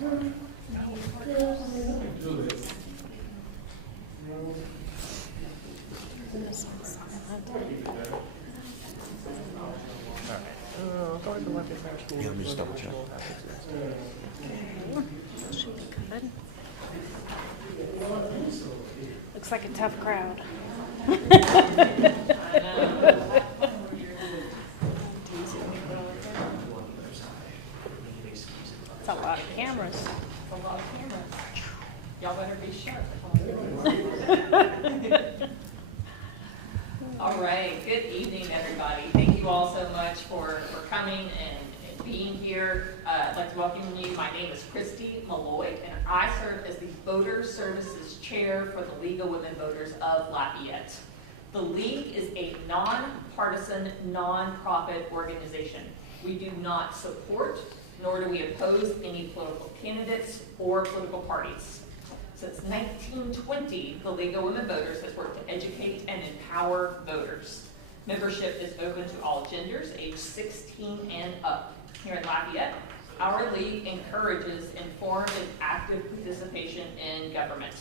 Yeah, let me just double check. Should be good. Looks like a tough crowd. It's a lot of cameras. Y'all better be sharp. All right, good evening, everybody. Thank you all so much for coming and being here. I'd like to welcome you. My name is Christy Malloy, and I serve as the Voter Services Chair for the League of Women Voters of Lafayette. The League is a nonpartisan, nonprofit organization. We do not support, nor do we oppose any political candidates or political parties. Since 1920, the League of Women Voters has worked to educate and empower voters. Membership is open to all genders, age 16 and up. Here in Lafayette, our league encourages informed and active participation in government.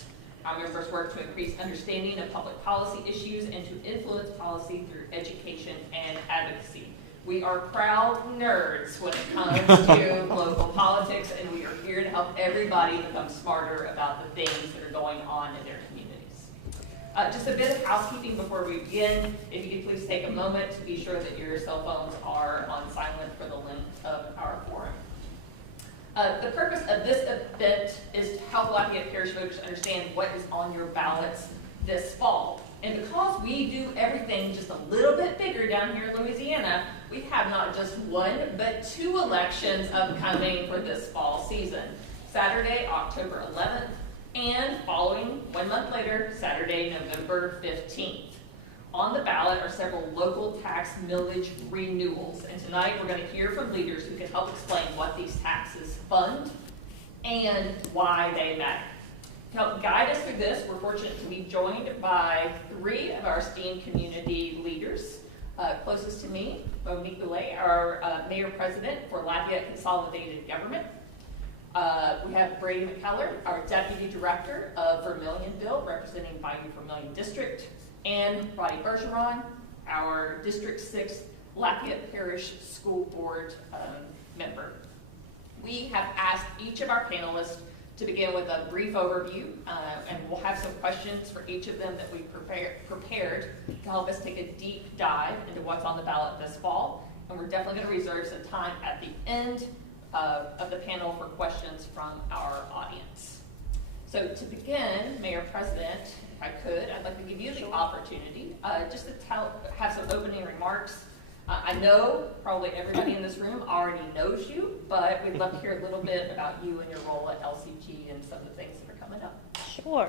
Our members work to increase understanding of public policy issues and to influence policy through education and advocacy. We are proud nerds when it comes to local politics, and we are here to help everybody become smarter about the things that are going on in their communities. Just a bit of housekeeping before we begin. If you could please take a moment to be sure that your cell phones are on silent for the length of our forum. The purpose of this event is to help Lafayette Parish voters understand what is on your ballots this fall. And because we do everything just a little bit bigger down here in Louisiana, we have not just one, but two elections upcoming for this fall season. Saturday, October 11th, and following 1 month later, Saturday, November 15th. On the ballot are several local tax millage renewals, and tonight we're going to hear from leaders who can help explain what these taxes fund and why they matter. To help guide us through this, we're fortunate to be joined by three of our esteemed community leaders. Closest to me, Monique Goulet, our Mayor President for Lafayette Consolidated Government. We have Brady McKellar, our Deputy Director of Vermilion Bill, representing Bayou Vermilion District, and Roddy Bergeron, our District 6 Lafayette Parish School Board member. We have asked each of our panelists to begin with a brief overview, and we'll have some questions for each of them that we prepared to help us take a deep dive into what's on the ballot this fall. And we're definitely going to reserve some time at the end of the panel for questions from our audience. So to begin, Mayor President, if I could, I'd like to give you the opportunity just to have some opening remarks. I know probably everybody in this room already knows you, but we'd love to hear a little bit about you and your role at LCG and some of the things that are coming up.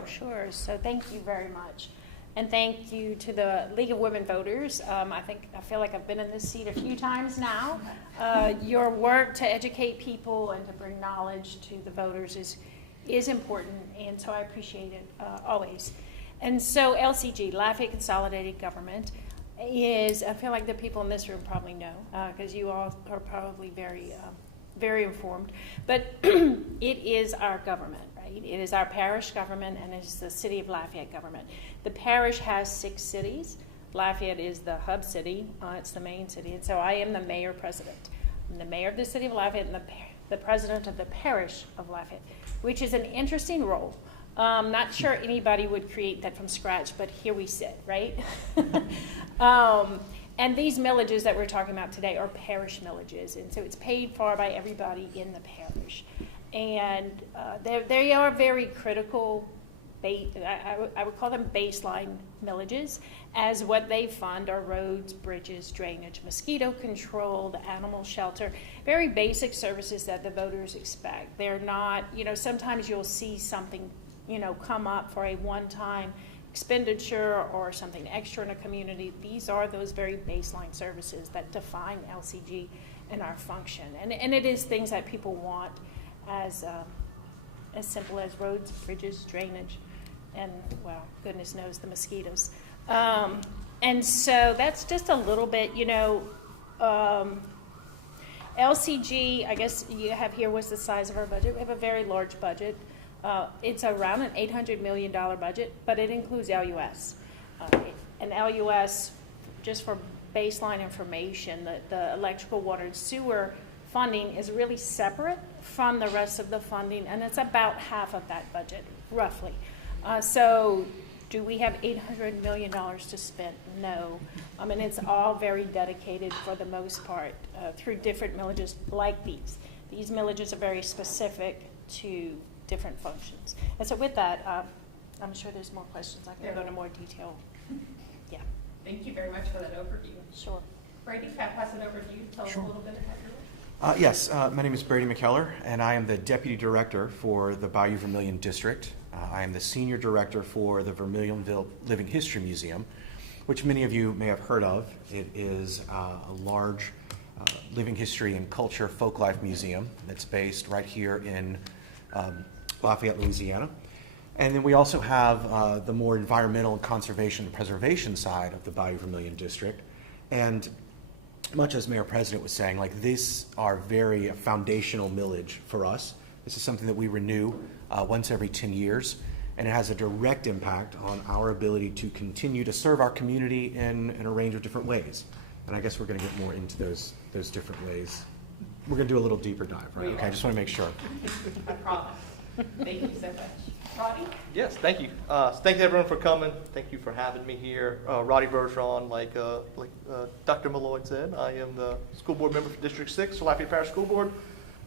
Sure. So thank you very much. And thank you to the League of Women Voters. I feel like I've been in this seat a few times now. Your work to educate people and to bring knowledge to the voters is important, and so I appreciate it always. And so LCG, Lafayette Consolidated Government, is, I feel like the people in this room probably know, because you all are probably very informed, but it is our government, right? It is our parish government, and it is the city of Lafayette government. The parish has 6 cities. Lafayette is the hub city. It's the main city, and so I am the mayor president. I'm the mayor of the city of Lafayette and the president of the parish of Lafayette, which is an interesting role. Not sure anybody would create that from scratch, but here we sit, right? And these millages that we're talking about today are parish millages, and so it's paid for by everybody in the parish. And they are very critical, I would call them baseline millages, as what they fund are roads, bridges, drainage, mosquito control, the animal shelter, very basic services that the voters expect. They're not, sometimes you'll see something come up for a one-time expenditure or something extra in a community. These are those very baseline services that define LCG and our function. And it is things that people want as simple as roads, bridges, drainage, and, well, goodness knows the mosquitoes. And so that's just a little bit, LCG, I guess you have here was the size of our budget. We have a very large budget. It's around an $800 million budget, but it includes LUS. And LUS, just for baseline information, the electrical, water, and sewer funding is really separate from the rest of the funding, and it's about half of that budget, roughly. So do we have $800 million to spend? No. And it's all very dedicated for the most part through different millages like these. These millages are very specific to different functions. And so with that, I'm sure there's more questions. I can go into more detail. Yeah. Thank you very much for that overview. Sure. Brady, can I pass it over to you? Tell us a little bit about your work. Yes, my name is Brady McKellar, and I am the Deputy Director for the Bayou Vermilion District. I am the Senior Director for the Vermilionville Living History Museum, which many of you may have heard of. It is a large living history and culture folklife museum that's based right here in Lafayette, Louisiana. And then we also have the more environmental and conservation and preservation side of the Bayou Vermilion District. And much as Mayor President was saying, like, these are very foundational millage for us. This is something that we renew once every 10 years, and it has a direct impact on our ability to continue to serve our community in a range of different ways. And I guess we're going to get more into those different ways. We're going to do a little deeper dive, right? Okay, I just want to make sure. I promise. Thank you so much. Roddy? Yes, thank you. Thank you everyone for coming. Thank you for having me here. Roddy Bergeron, like Dr. Malloy said, I am the school board member for District 6 for Lafayette Parish School Board.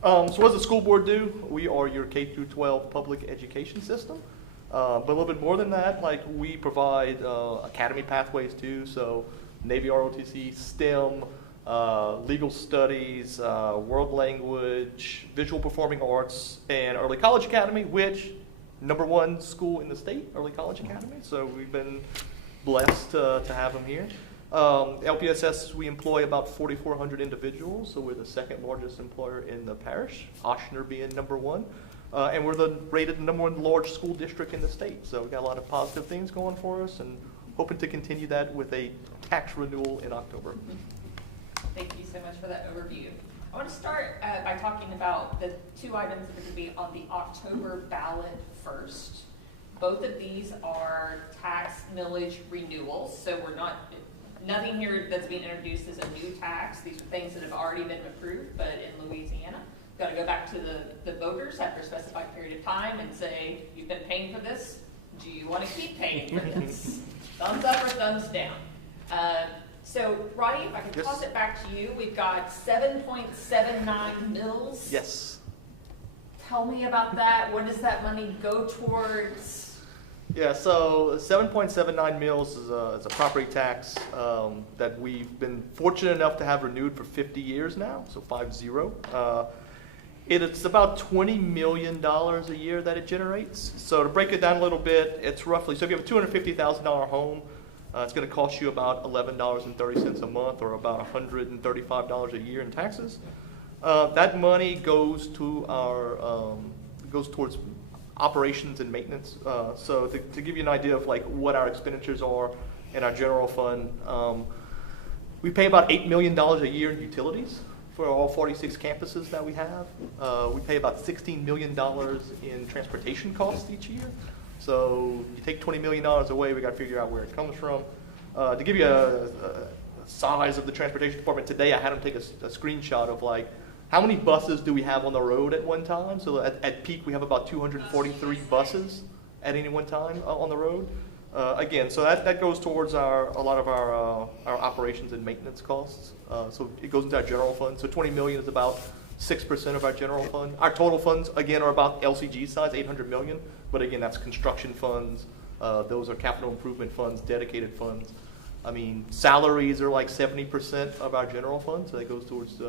So what does the school board do? We are your K through 12 public education system. But a little bit more than that, like, we provide academy pathways too. So Navy ROTC, STEM, legal studies, world language, visual performing arts, and early college academy, which #1 school in the state, early college academy. So we've been blessed to have them here. LPSS, we employ about 4,400 individuals, so we're the second largest employer in the parish, Ochsner being #1. And we're rated the #1 large school district in the state. So we've got a lot of positive things going for us, and hoping to continue that with a tax renewal in October. Thank you so much for that overview. I want to start by talking about the two items that are going to be on the October ballot first. Both of these are tax millage renewals, so nothing here that's being introduced is a new tax. These are things that have already been approved, but in Louisiana, got to go back to the voters after a specified period of time and say, you've been paying for this. Do you want to keep paying for this? Thumbs up or thumbs down? So, Roddy, if I could toss it back to you, we've got 7.79 mils. Yes. Tell me about that. What does that money go towards? Yeah, so 7.79 mils is a property tax that we've been fortunate enough to have renewed for 50 years now, so 50. It's about $20 million a year that it generates. So to break it down a little bit, it's roughly, so if you have a $250,000 home, it's going to cost you about $11.30 a month, or about $135 a year in taxes. That money goes to goes towards operations and maintenance. So to give you an idea of like what our expenditures are in our general fund, we pay about $8 million a year in utilities for all 46 campuses that we have. We pay about $16 million in transportation costs each year. So you take $20 million away, we got to figure out where it comes from. To give you a size of the transportation department today, I had them take a screenshot of like how many buses do we have on the road at one time. So at peak, we have about 243 buses at any one time on the road. Again, so that goes towards a lot of our operations and maintenance costs. So it goes into our general fund. So $20 million is about 6% of our general fund. Our total funds, again, are about LCG size, $800 million. But again, that's construction funds. Those are capital improvement funds, dedicated funds. I mean, salaries are like 70% of our general fund, so that goes towards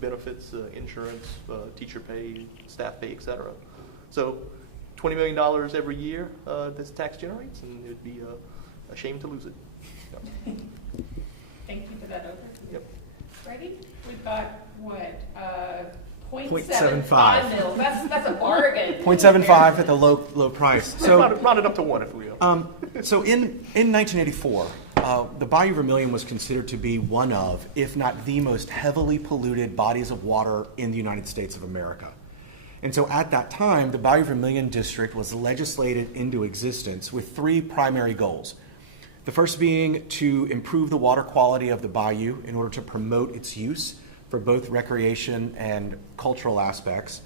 benefits, insurance, teacher pay, staff pay, et cetera. So $20 million every year this tax generates, and it would be a shame to lose it. Yeah. Thank you for that overview. Yep. Brady, we've got what? 0.75 mil. That's a bargain. 0.75 at the low price. So round it up to 1 if we will. So in 1984, the Bayou Vermilion was considered to be one of, if not the most heavily polluted bodies of water in the United States of America. And so at that time, the Bayou Vermilion District was legislated into existence with three primary goals. The first being to improve the water quality of the bayou in order to promote its use for both recreation and cultural aspects,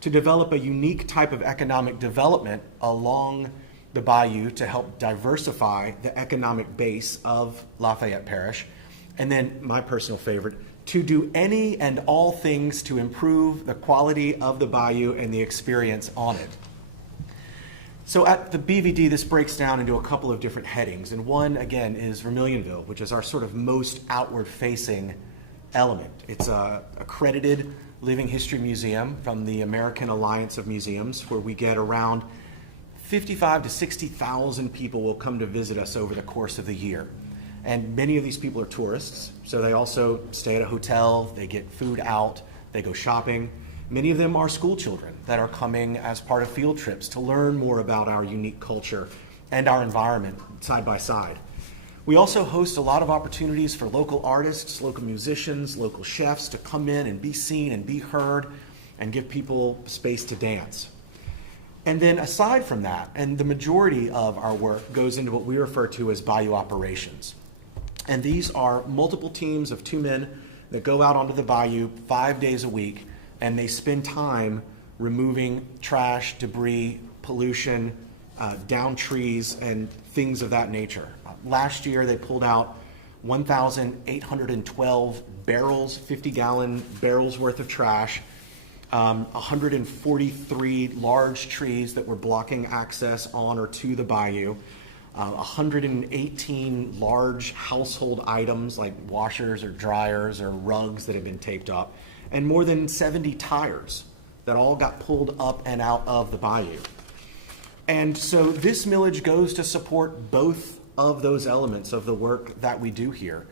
to develop a unique type of economic development along the bayou to help diversify the economic base of Lafayette Parish, and then my personal favorite, to do any and all things to improve the quality of the bayou and the experience on it. So at the BVD, this breaks down into a couple of different headings, and one, again, is Vermilionville, which is our sort of most outward-facing element. It's a accredited living history museum from the American Alliance of Museums, where we get around 55 to 60,000 people will come to visit us over the course of the year. And many of these people are tourists, so they also stay at a hotel, they get food out, they go shopping. Many of them are school children that are coming as part of field trips to learn more about our unique culture and our environment side by side. We also host a lot of opportunities for local artists, local musicians, local chefs to come in and be seen and be heard and give people space to dance. And then aside from that, and the majority of our work goes into what we refer to as Bayou operations. And these are multiple teams of 2 men that go out onto the bayou 5 days a week, and they spend time removing trash, debris, pollution, down trees, and things of that nature. Last year, they pulled out 1,812 barrels, 50-gallon barrels worth of trash, 143 large trees that were blocking access on or to the bayou, 118 large household items like washers or dryers or rugs that have been taped up, and more than 70 tires that all got pulled up and out of the bayou. And so this millage goes to support both of those elements of the work that we do here.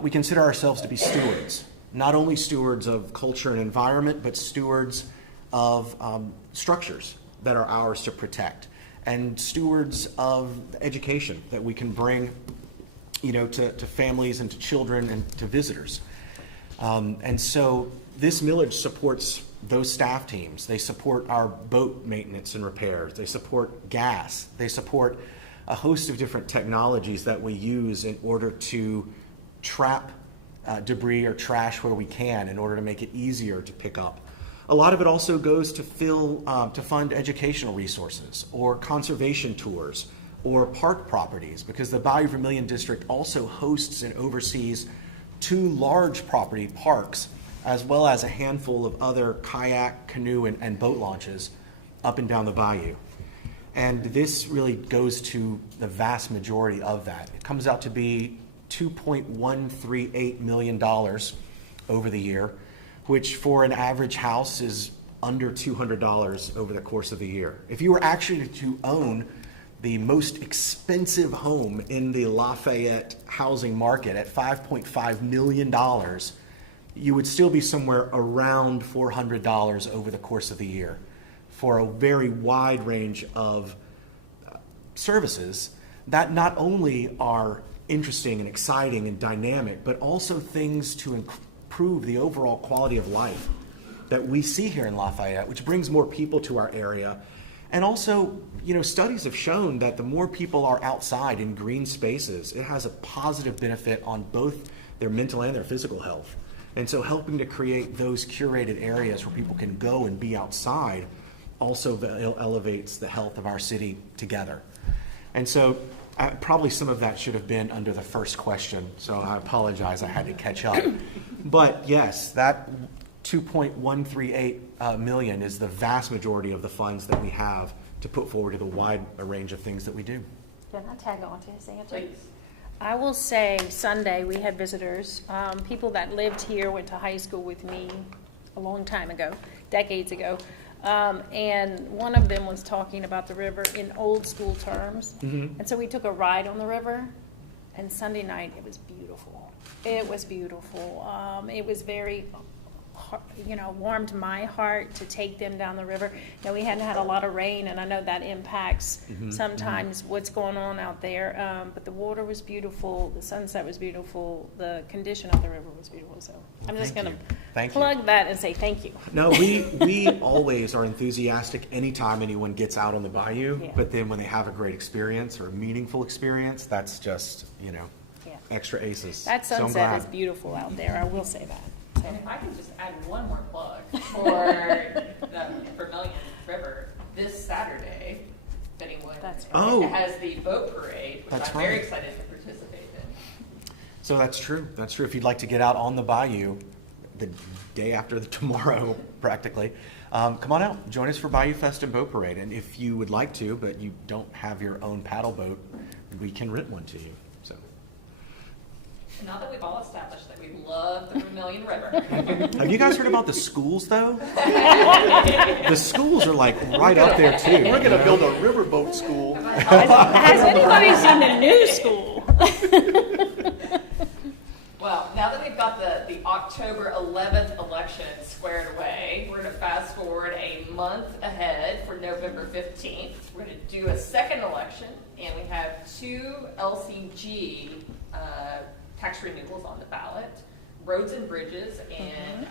We consider ourselves to be stewards, not only stewards of culture and environment, but stewards of structures that are ours to protect, and stewards of education that we can bring, to families and to children and to visitors. And so this millage supports those staff teams. They support our boat maintenance and repairs. They support gas. They support a host of different technologies that we use in order to trap debris or trash where we can in order to make it easier to pick up. A lot of it also goes to fund educational resources or conservation tours or park properties, because the Bayou Vermilion District also hosts and oversees 2 large property parks, as well as a handful of other kayak, canoe, and boat launches up and down the bayou. And this really goes to the vast majority of that. It comes out to be $2.138 million over the year, which for an average house is under $200 over the course of the year. If you were actually to own the most expensive home in the Lafayette housing market at $5.5 million, you would still be somewhere around $400 over the course of the year for a very wide range of services that not only are interesting and exciting and dynamic, but also things to improve the overall quality of life that we see here in Lafayette, which brings more people to our area. And also, studies have shown that the more people are outside in green spaces, it has a positive benefit on both their mental and their physical health. And so helping to create those curated areas where people can go and be outside also elevates the health of our city together. And so probably some of that should have been under the first question, so I apologize, I had to catch up. But yes, that $2.138 million is the vast majority of the funds that we have to put forward to the wide range of things that we do. Can I tag on to his answer? Please. I will say Sunday we had visitors, people that lived here, went to high school with me a long time ago, decades ago. And one of them was talking about the river in old school terms. Mm-hmm. And so we took a ride on the river, and Sunday night it was beautiful. It was beautiful. It was very warmed my heart to take them down the river. We hadn't had a lot of rain, and I know that impacts sometimes what's going on out there. But the water was beautiful, the sunset was beautiful, the condition of the river was beautiful. So I'm just going to plug that and say thank you. No, we always are enthusiastic anytime anyone gets out on the bayou, but then when they have a great experience or a meaningful experience, that's just, extra aces. That sunset is beautiful out there, I will say that. So. And if I can just add one more plug for the Vermilion River, this Saturday, if anyone has the boat parade, which I'm very excited to participate in. So that's true. That's true. If you'd like to get out on the bayou the day after tomorrow, practically, come on out. Join us for Bayou Fest and Boat Parade. And if you would like to, but you don't have your own paddle boat, we can rent one to you. So. And now that we've all established that we love the Vermilion River. Have you guys heard about the schools, though? The schools are like right up there, too. We're going to build a riverboat school. Has anybody seen the new school? Well, now that we've got the October 11th election squared away, we're going to fast forward a month ahead for November 15th. We're going to do a second election, and we have 2 LCG tax renewals on the ballot, roads and bridges, and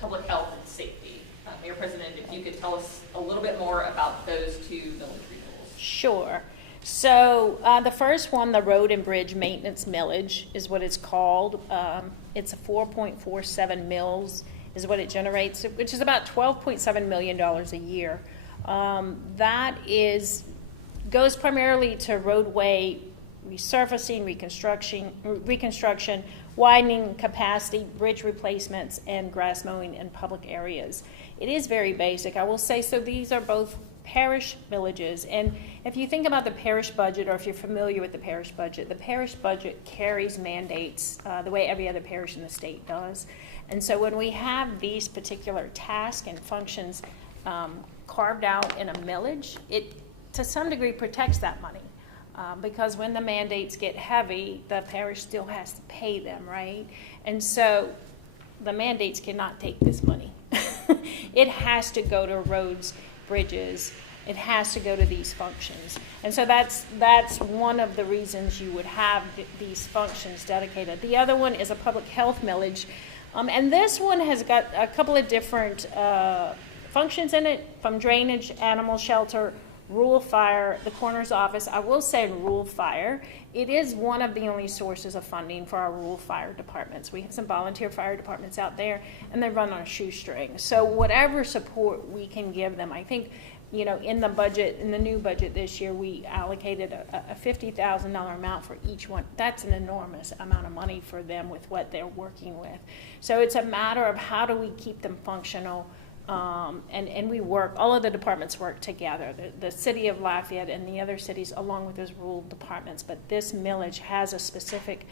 public health and safety. Mayor President, if you could tell us a little bit more about those 2 millage renewals. Sure. So the first one, the road and bridge maintenance millage, is what it's called. It's a 4.47 mils is what it generates, which is about $12.7 million a year. That goes primarily to roadway resurfacing, reconstruction, widening capacity, bridge replacements, and grass mowing in public areas. It is very basic, I will say. So these are both parish villages, and if you think about the parish budget, or if you're familiar with the parish budget carries mandates the way every other parish in the state does. And so when we have these particular tasks and functions carved out in a millage, it to some degree protects that money. Because when the mandates get heavy, the parish still has to pay them, right? And so the mandates cannot take this money. It has to go to roads, bridges. It has to go to these functions. And so that's one of the reasons you would have these functions dedicated. The other one is a public health millage. And this one has got a couple of different functions in it, from drainage, animal shelter, rural fire, the coroner's office. I will say rural fire, it is one of the only sources of funding for our rural fire departments. We have some volunteer fire departments out there, and they run on a shoestring. So whatever support we can give them, I think, in the budget, in the new budget this year, we allocated a $50,000 amount for each one. That's an enormous amount of money for them with what they're working with. So it's a matter of how do we keep them functional. And we work, all of the departments work together, the city of Lafayette and the other cities along with those rural departments. But this millage has a specific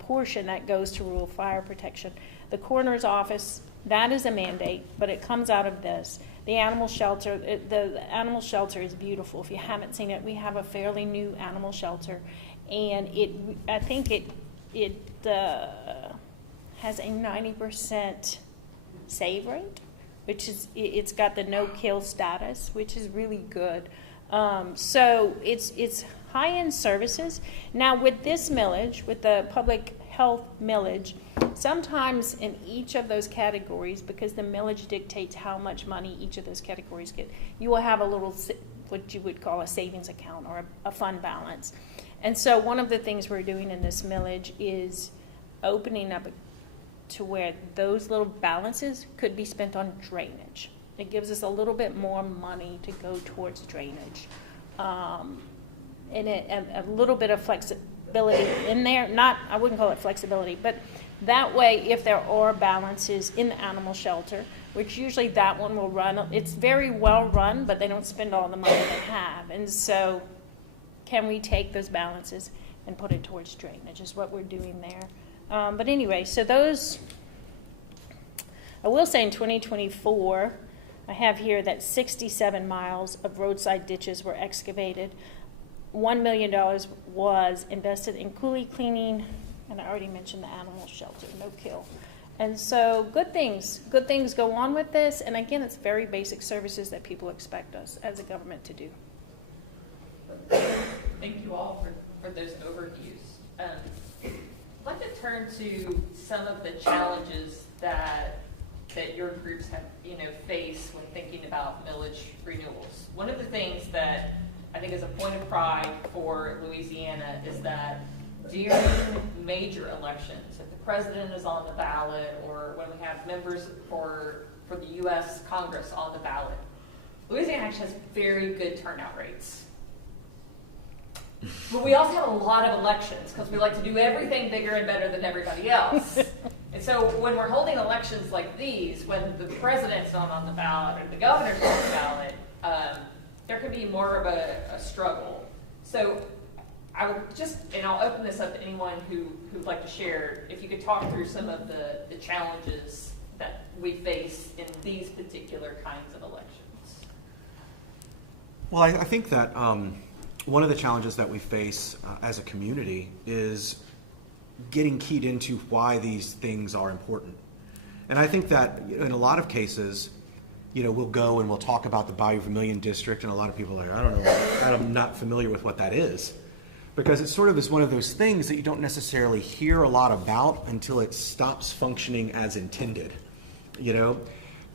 portion that goes to rural fire protection. The coroner's office, that is a mandate, but it comes out of this. The animal shelter, the animal shelter is beautiful. If you haven't seen it, we have a fairly new animal shelter, and I think it has a 90% save rate, which is, it's got the no-kill status, which is really good. So it's high-end services. Now with this millage, with the public health millage, sometimes in each of those categories, because the millage dictates how much money each of those categories get, you will have a little, what you would call a savings account or a fund balance. And so one of the things we're doing in this millage is opening up to where those little balances could be spent on drainage. It gives us a little bit more money to go towards drainage. And a little bit of flexibility in there. I wouldn't call it flexibility, but that way if there are balances in the animal shelter, which usually that one will run, it's very well run, but they don't spend all the money they have. And so can we take those balances and put it towards drainage is what we're doing there. But anyway, so those, I will say in 2024, I have here that 67 miles of roadside ditches were excavated. $1 million was invested in coulee cleaning, and I already mentioned the animal shelter, no kill. And so good things go on with this. And again, it's very basic services that people expect us as a government to do. Thank you all for those overviews. I'd like to turn to some of the challenges that your groups have, faced when thinking about millage renewals. One of the things that I think is a point of pride for Louisiana is that during major elections, if the president is on the ballot or when we have members for the U.S. Congress on the ballot, Louisiana actually has very good turnout rates. But we also have a lot of elections because we like to do everything bigger and better than everybody else. And so when we're holding elections like these, when the president's not on the ballot or the governor's on the ballot, there can be more of a struggle. So I would and I'll open this up to anyone who would like to share, if you could talk through some of the challenges that we face in these particular kinds of elections. Well, I think that one of the challenges that we face as a community is getting keyed into why these things are important. And I think that in a lot of cases, we'll go and we'll talk about the Bayou Vermilion district, and a lot of people are like, I don't know, I'm not familiar with what that is. Because it sort of is one of those things that you don't necessarily hear a lot about until it stops functioning as intended,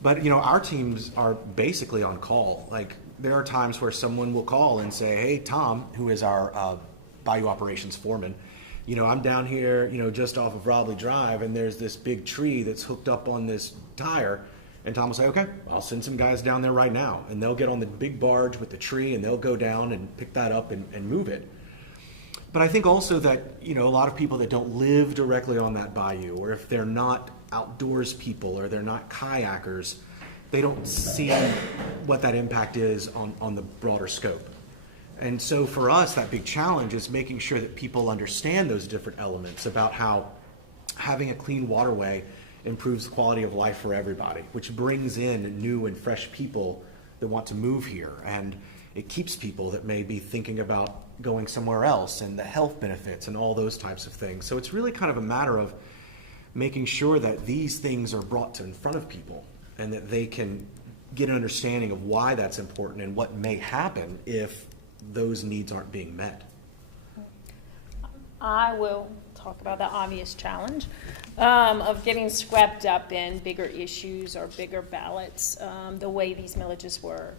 But, our teams are basically on call. Like, there are times where someone will call and say, hey, Tom, who is our Bayou operations foreman, I'm down here, just off of Robley Drive, and there's this big tree that's hooked up on this tire. And Tom will say, okay, I'll send some guys down there right now. And they'll get on the big barge with the tree, and they'll go down and pick that up and move it. But I think also that, a lot of people that don't live directly on that bayou, or if they're not outdoors people or they're not kayakers, they don't see what that impact is on the broader scope. And so for us, that big challenge is making sure that people understand those different elements about how having a clean waterway improves the quality of life for everybody, which brings in new and fresh people that want to move here. And it keeps people that may be thinking about going somewhere else, and the health benefits and all those types of things. So it's really kind of a matter of making sure that these things are brought to in front of people and that they can get an understanding of why that's important and what may happen if those needs aren't being met. I will talk about the obvious challenge of getting swept up in bigger issues or bigger ballots, the way these millages were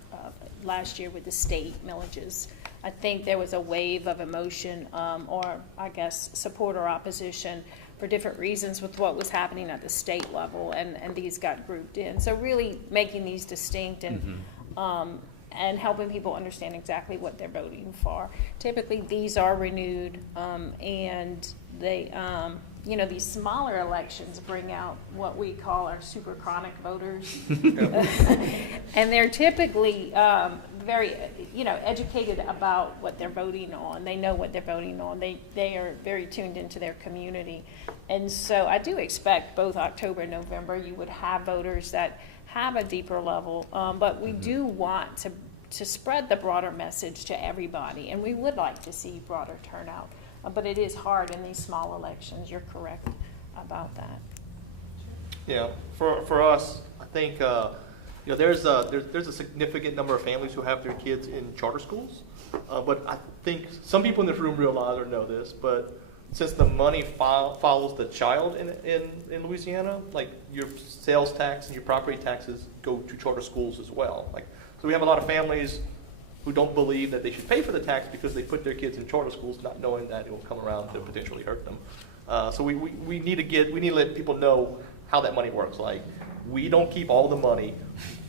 last year with the state millages. I think there was a wave of emotion or I guess support or opposition for different reasons with what was happening at the state level, and these got grouped in. So really making these distinct and helping people understand exactly what they're voting for. Typically, these are renewed, and they, these smaller elections bring out what we call our super chronic voters. And they're typically very, educated about what they're voting on. They know what they're voting on. They are very tuned into their community. And so I do expect both October and November you would have voters that have a deeper level, but we do want to spread the broader message to everybody, and we would like to see broader turnout, but it is hard in these small elections. You're correct about that. Yeah, for us, I think there's a significant number of families who have their kids in charter schools, but I think some people in this room realize or know this, but since the money follows the child in Louisiana, like your sales tax and your property taxes go to charter schools as well. So we have a lot of families who don't believe that they should pay for the tax because they put their kids in charter schools, not knowing that it will come around to potentially hurt them. So we need to let people know how that money works. Like, we don't keep all the money.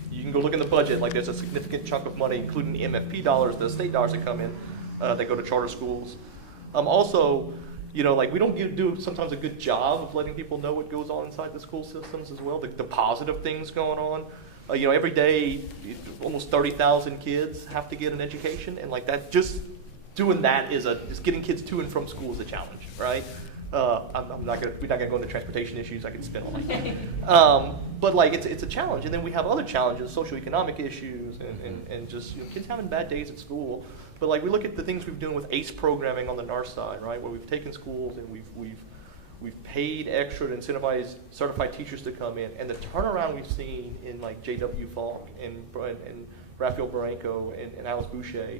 You can go look in the budget. Like, there's a significant chunk of money, including the MFP dollars, the state dollars that come in, that go to charter schools. Also, we don't do sometimes a good job of letting people know what goes on inside the school systems as well, the positive things going on. Every day, almost 30,000 kids have to get an education, and that, just doing that is getting kids to and from school is a challenge, right? We're not gonna go into transportation issues. I could spend all night. But it's a challenge, and then we have other challenges, socioeconomic issues, and just kids having bad days at school. But we look at the things we've done with ACE programming on the NAR side, right, where we've taken schools and We've paid extra to incentivize certified teachers to come in, and the turnaround we've seen in like J.W. Falk and Raphael Barranco and Alice Boucher,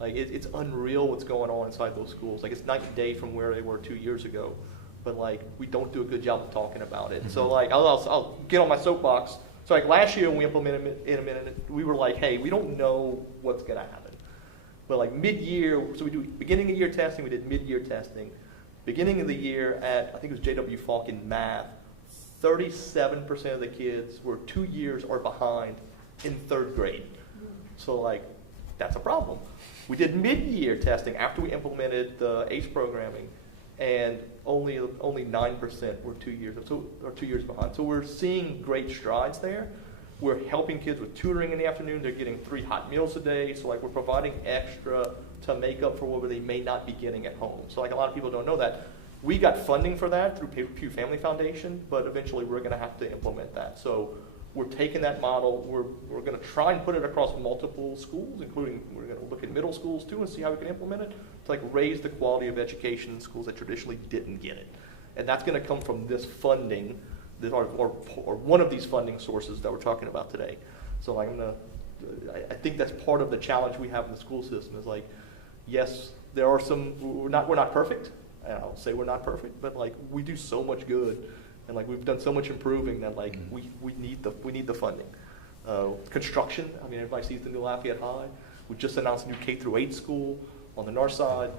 like it's unreal what's going on inside those schools. Like it's night and day from where they were 2 years ago, but like we don't do a good job of talking about it. So like I'll get on my soapbox. So like last year when we implemented it in a minute, we were like, hey, we don't know what's gonna happen. But like mid-year, so we do beginning of year testing, we did mid-year testing. Beginning of the year at, I think it was J.W. Falk in math, 37% of the kids were 2 years or behind in third grade. So like, that's a problem. We did mid-year testing after we implemented the ACE programming, and only 9% were 2 years, or 2 years behind. So we're seeing great strides there. We're helping kids with tutoring in the afternoon. They're getting 3 hot meals a day. So like we're providing extra to make up for what they may not be getting at home. So like a lot of people don't know that. We got funding for that through Pew Family Foundation, but eventually we're gonna have to implement that. So we're taking that model, we're gonna try and put it across multiple schools, including we're gonna look at middle schools too and see how we can implement it to like raise the quality of education in schools that traditionally didn't get it. And that's gonna come from this funding, or one of these funding sources that we're talking about today. So like I think that's part of the challenge we have in the school system is like, yes, there are some, we're not perfect. And I'll say we're not perfect, but like we do so much good, and like we've done so much improving that like we need the funding. Construction, I mean everybody sees the new Lafayette High. We just announced a new K-8 school on the north side.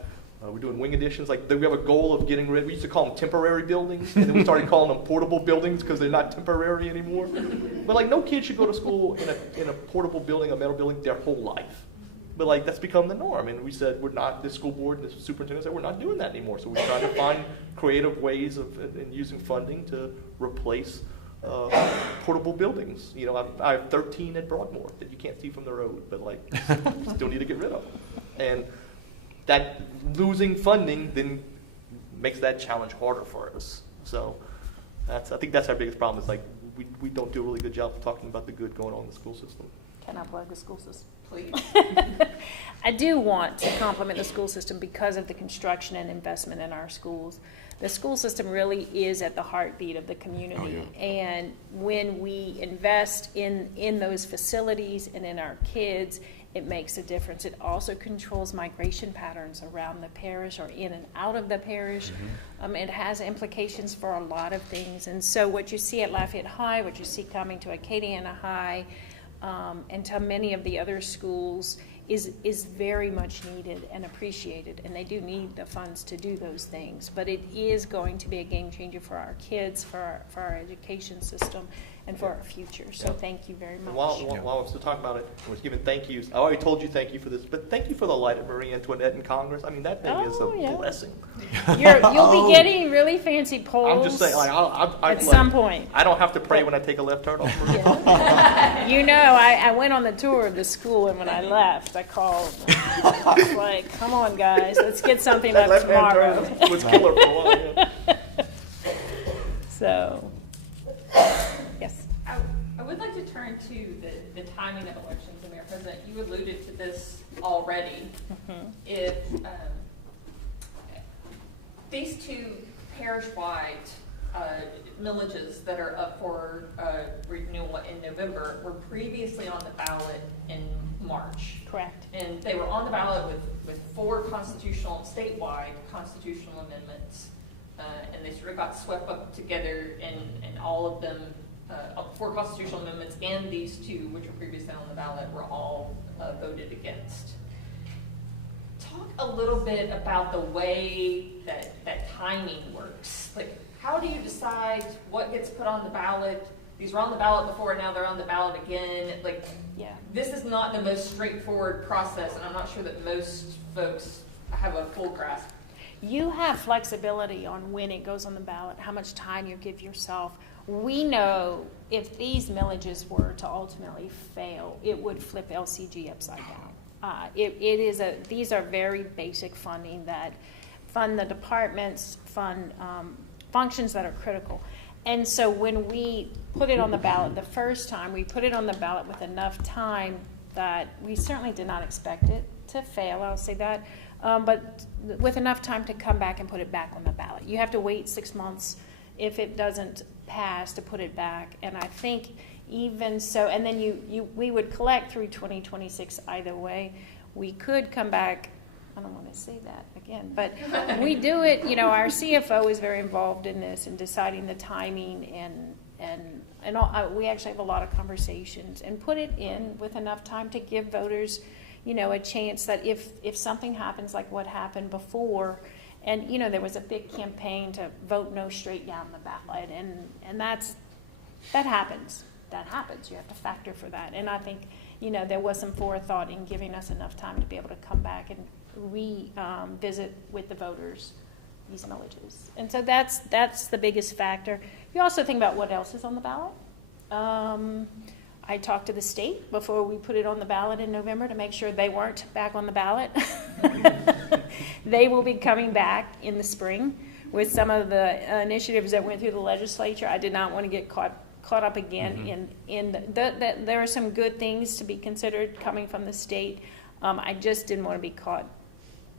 We're doing wing additions. Like we have a goal of getting rid. We used to call them temporary buildings, and then we started calling them portable buildings because they're not temporary anymore. But like no kid should go to school in a portable building, a metal building, their whole life. But like that's become the norm, and we said we're not. This school board and the superintendent said we're not doing that anymore. So we're trying to find creative ways of using funding to replace portable buildings. You know, I have 13 at Broadmoor that you can't see from the road, but like still need to get rid of them. And that losing funding then makes that challenge harder for us. So I think that's our biggest problem. Is like we don't do a really good job of talking about the good going on in the school system. Can I plug the school system? Please. I do want to compliment the school system because of the construction and investment in our schools. The school system really is at the heartbeat of the community. Oh, yeah. And when we invest in those facilities and in our kids, it makes a difference. It also controls migration patterns around the parish or in and out of the parish. Mm-hmm. It has implications for a lot of things. And so what you see at Lafayette High, what you see coming to Acadiana High, and to many of the other schools is very much needed and appreciated, and they do need the funds to do those things. But it is going to be a game changer for our kids, for our education system, and for our future. So thank you very much. While I was still talking about it, I was giving thank yous. I already told you thank you for this, but thank you for the light of Marie Antoinette in Congress. I mean, that thing is a blessing. You'll be getting really fancy polls. I'm just saying, like, at some point. I don't have to pray when I take a left turn off Marie. You know, I went on the tour of the school, and when I left, I called. I was like, come on, guys, let's get something up tomorrow. Turn was killer for a while. Yeah. So, yes. I would like to turn to the timing of elections, and Mayor President, you alluded to this already. Mm-hmm. If these two parish-wide millages that are up for renewal in November were previously on the ballot in March. Correct. And they were on the ballot with 4 statewide constitutional amendments, and they sort of got swept up together, and all of them, 4 constitutional amendments and these 2, which were previously on the ballot, were all voted against. Talk a little bit about the way that timing works. Like, how do you decide what gets put on the ballot? These were on the ballot before, and now they're on the ballot again. Like, this is not the most straightforward process, and I'm not sure that most folks have a full grasp. You have flexibility on when it goes on the ballot, how much time you give yourself. We know if these millages were to ultimately fail, it would flip LCG upside down. These are very basic funding that fund the departments, fund functions that are critical. And so when we put it on the ballot the first time, we put it on the ballot with enough time that we certainly did not expect it to fail, I'll say that, but with enough time to come back and put it back on the ballot. You have to wait 6 months if it doesn't pass to put it back, and I think even so, and then we would collect through 2026 either way. We could come back, I don't want to say that again, but we do it, our CFO is very involved in this and deciding the timing and all, we actually have a lot of conversations and put it in with enough time to give voters, a chance that if something happens like what happened before, and there was a big campaign to vote no straight down the ballot, and that happens. That happens. You have to factor for that. And I think, there was some forethought in giving us enough time to be able to come back and revisit with the voters these millages. And so that's the biggest factor. You also think about what else is on the ballot. I talked to the state before we put it on the ballot in November to make sure they weren't back on the ballot. They will be coming back in the spring with some of the initiatives that went through the legislature. I did not want to get caught up again there are some good things to be considered coming from the state. I just didn't want to be caught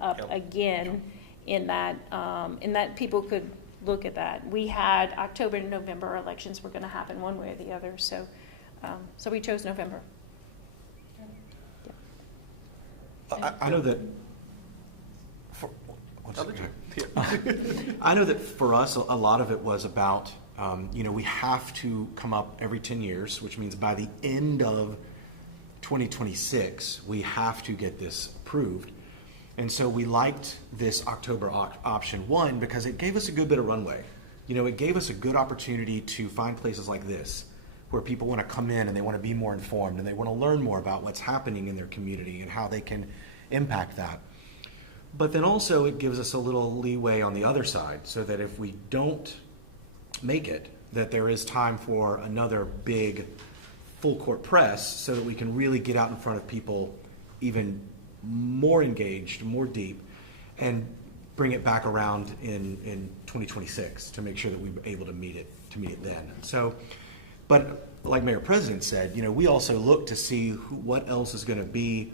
up again in that people could look at that. We had October and November elections were going to happen one way or the other, so we chose November. I know that I know that for us, a lot of it was about, we have to come up every 10 years, which means by the end of 2026, we have to get this approved. And so we liked this October option one because it gave us a good bit of runway. It gave us a good opportunity to find places like this where people want to come in and they want to be more informed and they want to learn more about what's happening in their community and how they can impact that. But then also it gives us a little leeway on the other side so that if we don't make it, that there is time for another big full court press so that we can really get out in front of people even more engaged, more deep, and bring it back around in 2026 to make sure that we're able to meet it then. So, but like Mayor President said, we also look to see what else is going to be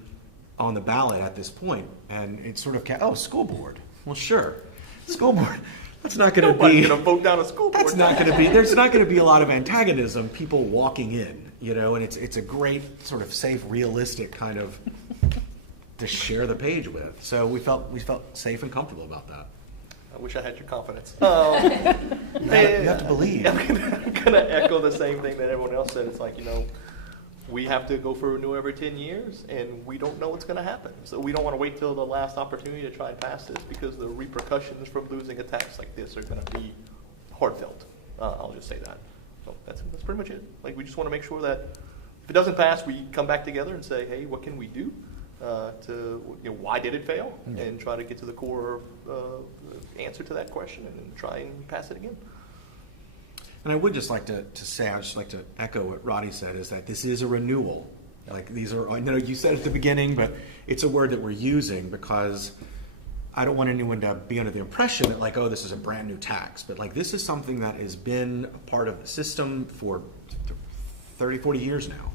on the ballot at this point, and it's sort of school board. Well, sure, school board. That's not going to be. Nobody's going to vote down a school board. That's not going to be. There's not going to be a lot of antagonism. People walking in, and it's a great sort of safe, realistic kind of to share the page with. So we felt safe and comfortable about that. I wish I had your confidence. You have to believe. I'm going to echo the same thing that everyone else said. It's like, we have to go for renewal every 10 years, and we don't know what's going to happen. So we don't want to wait till the last opportunity to try and pass this because the repercussions from losing a tax like this are going to be hard felt. I'll just say that. So that's pretty much it. Like, we just want to make sure that if it doesn't pass, we come back together and say, hey, what can we do why did it fail? Yeah. And try to get to the core answer to that question and then try and pass it again. And I would just like to say, I'd just like to echo what Roddy said, is that this is a renewal. Like, these are, I know you said at the beginning, but it's a word that we're using because I don't want anyone to be under the impression that this is a brand new tax. But this is something that has been a part of the system for 30, 40 years now.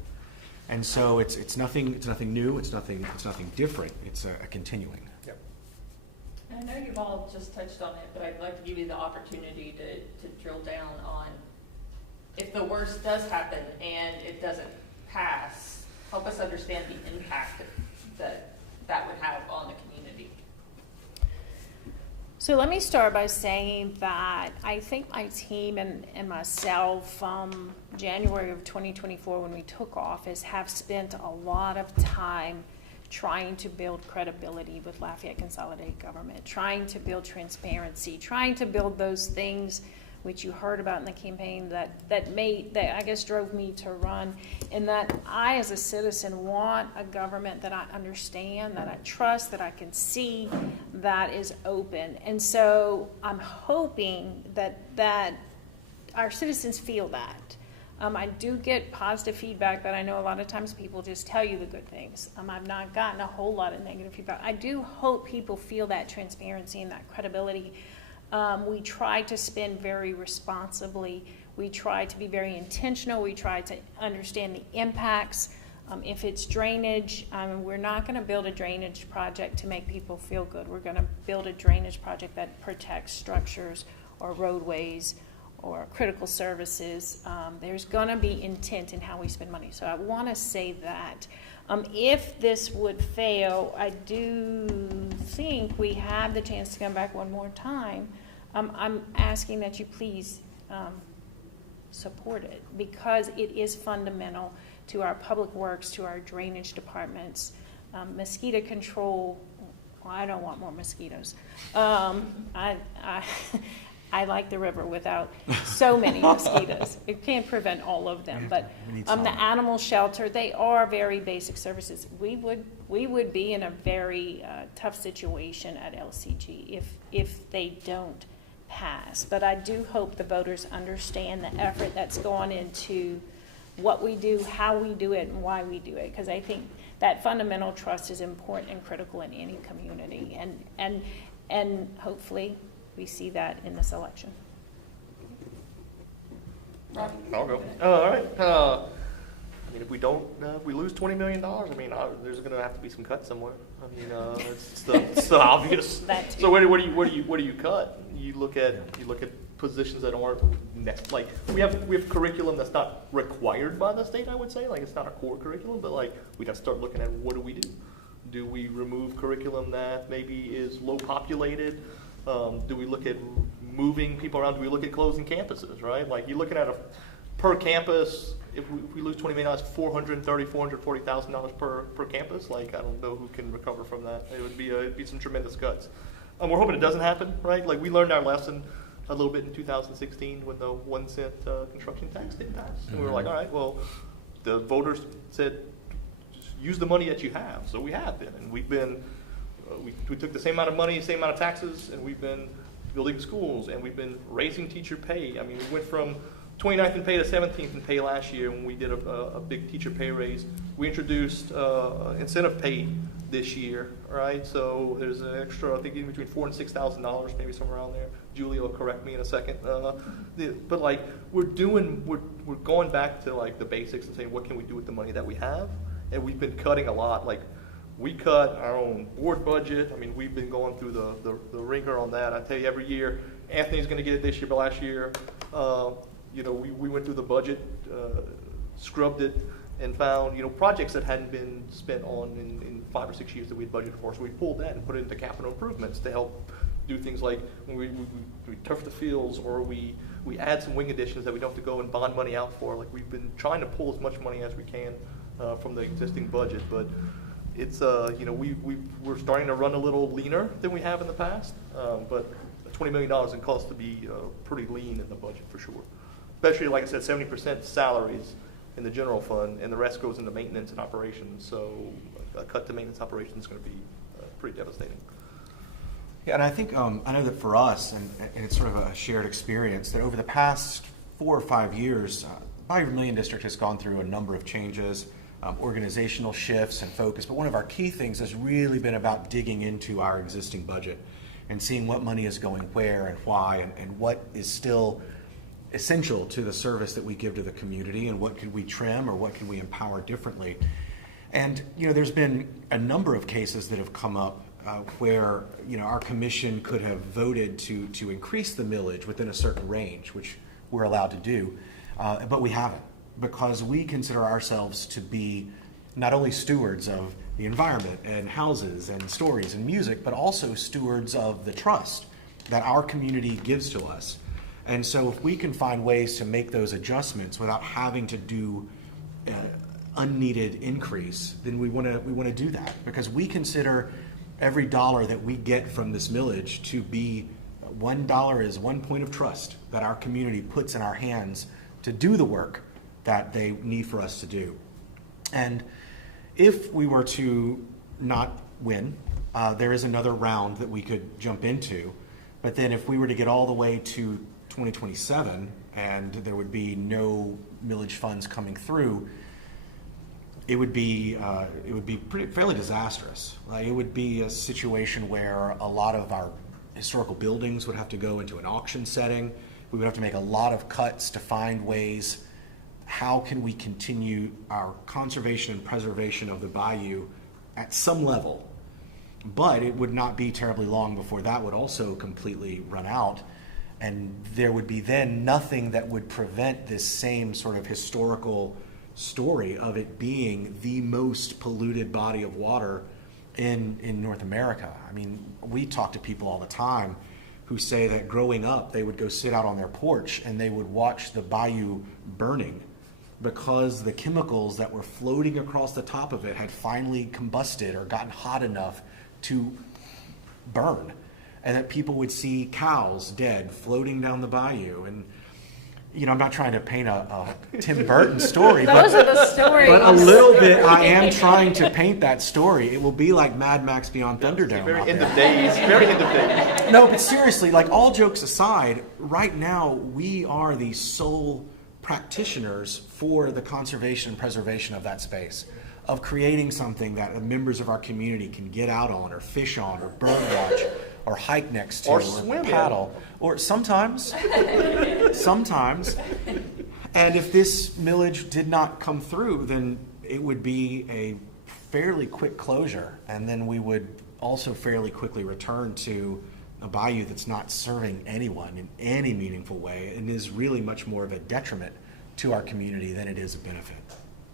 And so it's nothing new, it's nothing different. It's a continuing. Yep. I know you've all just touched on it, but I'd like to give you the opportunity to drill down on if the worst does happen and it doesn't pass, help us understand the impact that would have on the community. So let me start by saying that I think my team and myself, January of 2024 when we took office, have spent a lot of time trying to build credibility with Lafayette Consolidated Government, trying to build transparency, trying to build those things which you heard about in the campaign that I guess drove me to run, and that I as a citizen want a government that I understand, that I trust, that I can see, that is open. And so I'm hoping that our citizens feel that. I do get positive feedback, but I know a lot of times people just tell you the good things. I've not gotten a whole lot of negative feedback. I do hope people feel that transparency and that credibility. We try to spend very responsibly. We try to be very intentional. We try to understand the impacts If it's drainage, we're not going to build a drainage project to make people feel good. We're going to build a drainage project that protects structures or roadways or critical services. There's going to be intent in how we spend money. So I want to say that. If this would fail, I do think we have the chance to come back one more time. I'm asking that you please support it, because it is fundamental to our public works, to our drainage departments. Mosquito control, well, I don't want more mosquitoes. I like the river without so many mosquitoes. It can't prevent all of them, but the animal shelter, they are very basic services. We would be in a very tough situation at LCG if they don't pass. But I do hope the voters understand the effort that's gone into what we do, how we do it, and why we do it, because I think that fundamental trust is important and critical in any community, and hopefully we see that in this election. I'll go. All right. I mean, if we lose $20 million, I mean, there's going to have to be some cuts somewhere. I mean, it's the obvious. So what do you cut? You look at positions that aren't like we have curriculum that's not required by the state. I would say, like, it's not a core curriculum, but like we'd have to start looking at what do we do? Do we remove curriculum that maybe is low populated? Do we look at moving people around? Do we look at closing campuses, right? Like, you're looking at per campus, if we lose $20 million, $440,000 per campus. Like, I don't know who can recover from that. It'd be some tremendous cuts. We're hoping it doesn't happen, right? Like, we learned our lesson a little bit in 2016 when the 1 cent construction tax didn't pass. And we were like, all right, well, the voters said, just use the money that you have. So we have been, and we've been, we took the same amount of money, same amount of taxes, and we've been building schools, and we've been raising teacher pay. I mean, we went from 29th in pay to 17th in pay last year when we did a big teacher pay raise. We introduced incentive pay this year, right? So there's an extra, I think, in between $4,000 and $6,000, maybe somewhere around there. Julie will correct me in a second. But like, we're going back to like the basics and saying, what can we do with the money that we have? And we've been cutting a lot. Like, we cut our own board budget. I mean, we've been going through the ringer on that. I tell you, every year, Anthony's going to get it this year, but last year, we went through the budget, scrubbed it, and found, projects that hadn't been spent on in 5 or 6 years that we had budgeted for. So we pulled that and put it into capital improvements to help do things like when we turf the fields, or we add some wing additions that we don't have to go and bond money out for. Like, we've been trying to pull as much money as we can from the existing budget, but it's we're starting to run a little leaner than we have in the past, but $20 million in cost to be pretty lean in the budget for sure. Especially, like I said, 70% salaries in the general fund, and the rest goes into maintenance and operations. So a cut to maintenance operations is going to be pretty devastating. Yeah, and I think I know that for us, and it's sort of a shared experience, that over the past 4 or 5 years, Bayou Vermilion District has gone through a number of changes, organizational shifts and focus. But one of our key things has really been about digging into our existing budget and seeing what money is going where and why, and what is still essential to the service that we give to the community, and what can we trim or what can we empower differently. And there's been a number of cases that have come up where our commission could have voted to increase the millage within a certain range, which we're allowed to do, but we haven't, because we consider ourselves to be not only stewards of the environment and houses and stories and music, but also stewards of the trust that our community gives to us. And so if we can find ways to make those adjustments without having to do unneeded increase, then we want to do that, because we consider every dollar that we get from this millage to be $1 is 1 point of trust that our community puts in our hands to do the work that they need for us to do. And if we were to not win, there is another round that we could jump into. But then if we were to get all the way to 2027 and there would be no millage funds coming through, it would be fairly disastrous. It would be a situation where a lot of our historical buildings would have to go into an auction setting. We would have to make a lot of cuts to find ways how can we continue our conservation and preservation of the bayou at some level. But it would not be terribly long before that would also completely run out. And there would be then nothing that would prevent this same sort of historical story of it being the most polluted body of water in North America. I mean, we talk to people all the time who say that growing up, they would go sit out on their porch and they would watch the bayou burning because the chemicals that were floating across the top of it had finally combusted or gotten hot enough to burn. And that people would see cows dead floating down the bayou. And, you know, I'm not trying to paint a Tim Burton story, Those are the stories. but a little bit I am trying to paint that story. It will be like Mad Max Beyond Thunderdome. Very out end there. of days. Very end of days. No, but seriously, like all jokes aside, right now we are the sole practitioners for the conservation and preservation of that space, of creating something that the members of our community can get out on or fish on or bird watch or hike next to Or swim in. paddle or sometimes. And if this millage did not come through, then it would be a fairly quick closure, and then we would also fairly quickly return to a bayou that's not serving anyone in any meaningful way and is really much more of a detriment to our community than it is a benefit.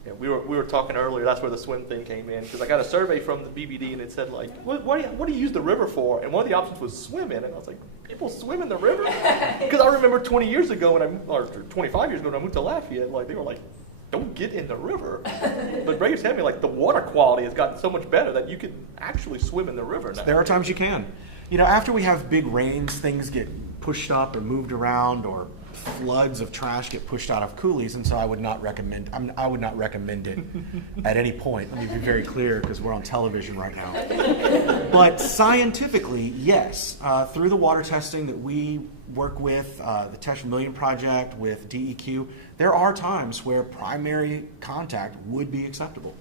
Yeah, we were talking earlier. That's where the swim thing came in, because I got a survey from the BBD and it said like, what do you use the river for? And one of the options was swimming, and I was like, people swim in the river? Because I remember 20 years ago or 25 years ago when I moved to Lafayette, like they were like, don't get in the river. But Bray's had me like the water quality has gotten so much better that you can actually swim in the river now. There are times you can. You know, after we have big rains, things get pushed up or moved around, or floods of trash get pushed out of coulees, and so I would not recommend it at any point. Let me be very clear, because we're on television right now. But scientifically, yes, through the water testing that we work with, the Vermilion project with DEQ, there are times where primary contact would be acceptable.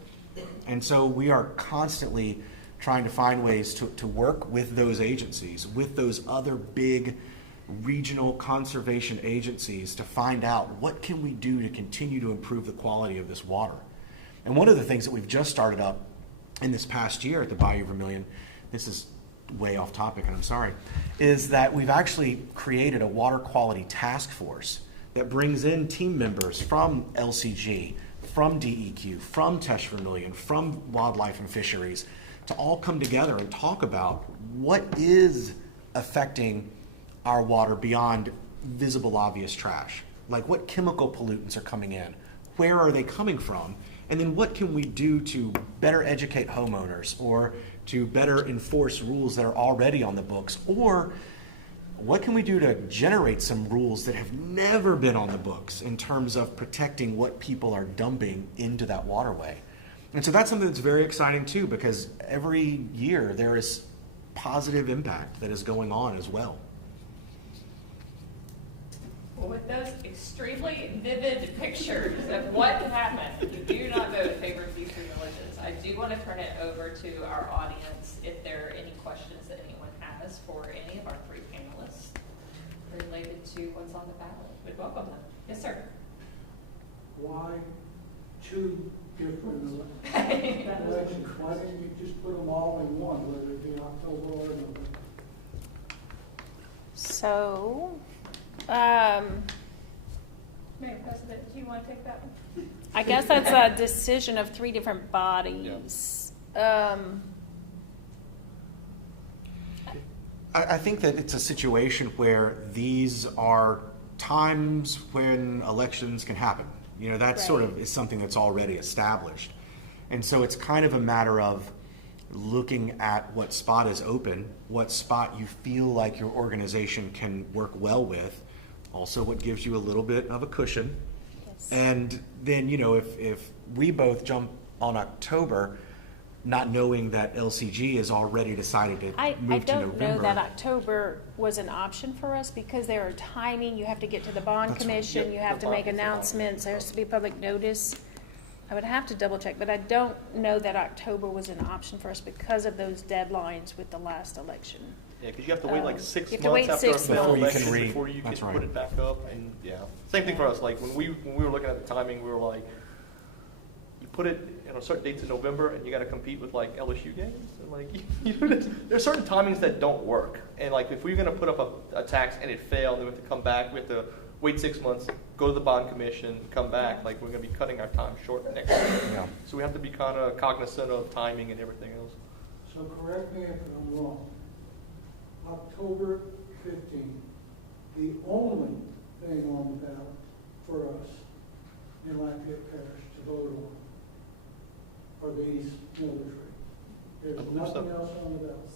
And so we are constantly trying to find ways to work with those agencies, with those other big regional conservation agencies, to find out what can we do to continue to improve the quality of this water. And one of the things that we've just started up in this past year at the Bayou Vermilion, this is way off topic and I'm sorry, is that we've actually created a water quality task force that brings in team members from LCG, from DEQ, from Vermilion, from Wildlife and Fisheries, to all come together and talk about what is affecting our water beyond visible, obvious trash. Like, what chemical pollutants are coming in? Where are they coming from? And then what can we do to better educate homeowners, or to better enforce rules that are already on the books? Or what can we do to generate some rules that have never been on the books in terms of protecting what people are dumping into that waterway? And so that's something that's very exciting too, because every year there is positive impact that is going on as well. Well, with those extremely vivid pictures of what happened, if you do not vote in favor of these three villages, I do want to turn it over to our audience if there are any questions that anyone has for any of our three panelists related to what's on the ballot. We'd welcome them. Yes, sir. Why two different elections? Why didn't you just put them all in one, whether it be October or November? So, Mayor President, do you want to take that one? I guess that's a decision of three different bodies. I think that it's a situation where these are times when elections can happen. You know, that sort of is something that's already established. And so it's kind of a matter of looking at what spot is open, what spot you feel like your organization can work well with, also what gives you a little bit of a cushion. Yes. And then, you know, if we both jump on October, not knowing that LCG has already decided to I move to don't November. know that October was an option for us, because there are timing. You have to get to the bond That's right. commission. Yep, You have the to make bond is the bond. announcements. There has to be public notice. I would have to double check, but I don't know that October was an option for us because of those deadlines with the last election. Yeah, because you have to wait like 6 you have to wait months after 6 a middle months. election Before you can before you that's can right. put it back up, and yeah. Same thing for us, like when we were looking at the timing, we were like, you put it, certain dates in November, and you gotta compete with like LSU games, and like, there's certain timings that don't work. And like, if we're gonna put up a tax and it failed, then we have to come back, we have to wait 6 months, go to the bond commission, come back, like, we're gonna be cutting our time short next year. Yeah. So we have to be kind of cognizant of timing and everything else. So correct me if I'm wrong. October 15th, the only thing on the ballot for us in Lafayette Parish to vote on are these military. There's I believe so. nothing else on the ballot.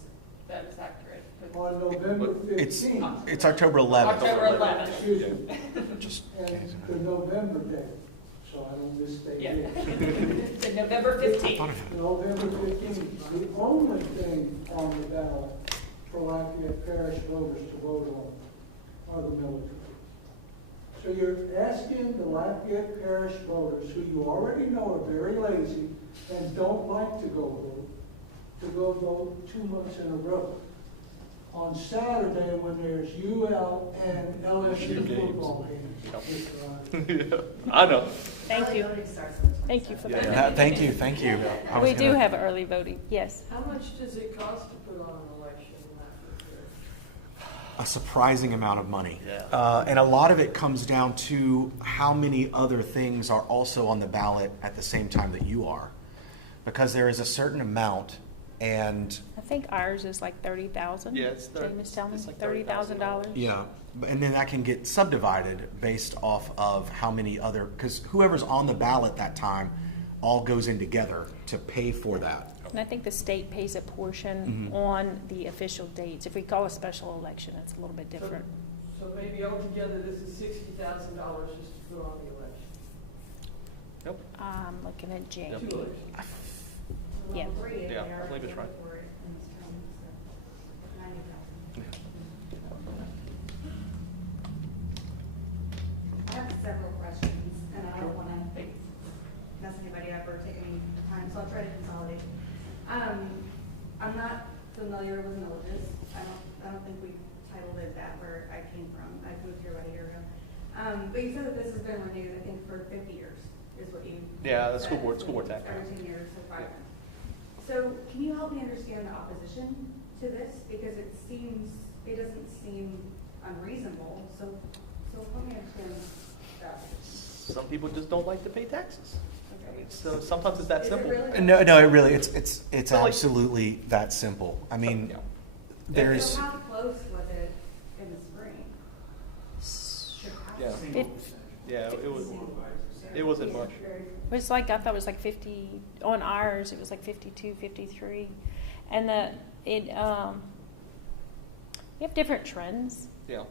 That is accurate. On November It's 15th, October 11th. October 11th. excuse me, Just and the November date, so I don't misstate Yeah. it. The November 15th. November 15th, the only thing on the ballot for Lafayette Parish voters to vote on are the military. So you're asking the Lafayette Parish voters, who you already know are very lazy and don't like to go vote, to go vote 2 months in a row on Saturday when there's UL and LSU games. football games. Yeah. I know. Thank you. Thank you for that. Thank you. I was We do gonna- have early voting, yes. How much does it cost to put on an election in Lafayette? a surprising amount of money. Yeah. And a lot of it comes down to how many other things are also on the ballot at the same time that you are. Because there is a certain amount, and I think ours is like 30,000. Yeah, it's thir- James telling me, it's like $30,000. yeah, and then that can get subdivided based off of how many other, because whoever's on the ballot that time all goes in together to pay for that. And I think the state pays a portion on the official dates. If we call a special election, it's a little bit different. So maybe altogether, this is $60,000 just to put on the election. Yep. I'm looking at Jane. Yep. 2 elections. Yeah. Yeah, I believe it's right. I have several questions, and I don't want to mess anybody up or take any time, so I'll try to consolidate. I'm not familiar with millages. I don't think we titled it that where I came from. I moved here about a year ago. But you said that this has been renewed, I think, for 50 years, is what you Yeah, the said. school board tax. Every 10 years, so 5. So can you help me understand the opposition to this? Because it doesn't seem unreasonable, so help me understand that. Some people just don't like to pay taxes. Okay. So sometimes it's that Is it simple. really? No, it really, it's But like- absolutely that simple. I mean, Yeah. there's, So how close was it in the spring? Yeah. Yeah, it wasn't much. It was like, I thought it was like 50, on ours, it was like 52, 53. And we have different trends Yeah.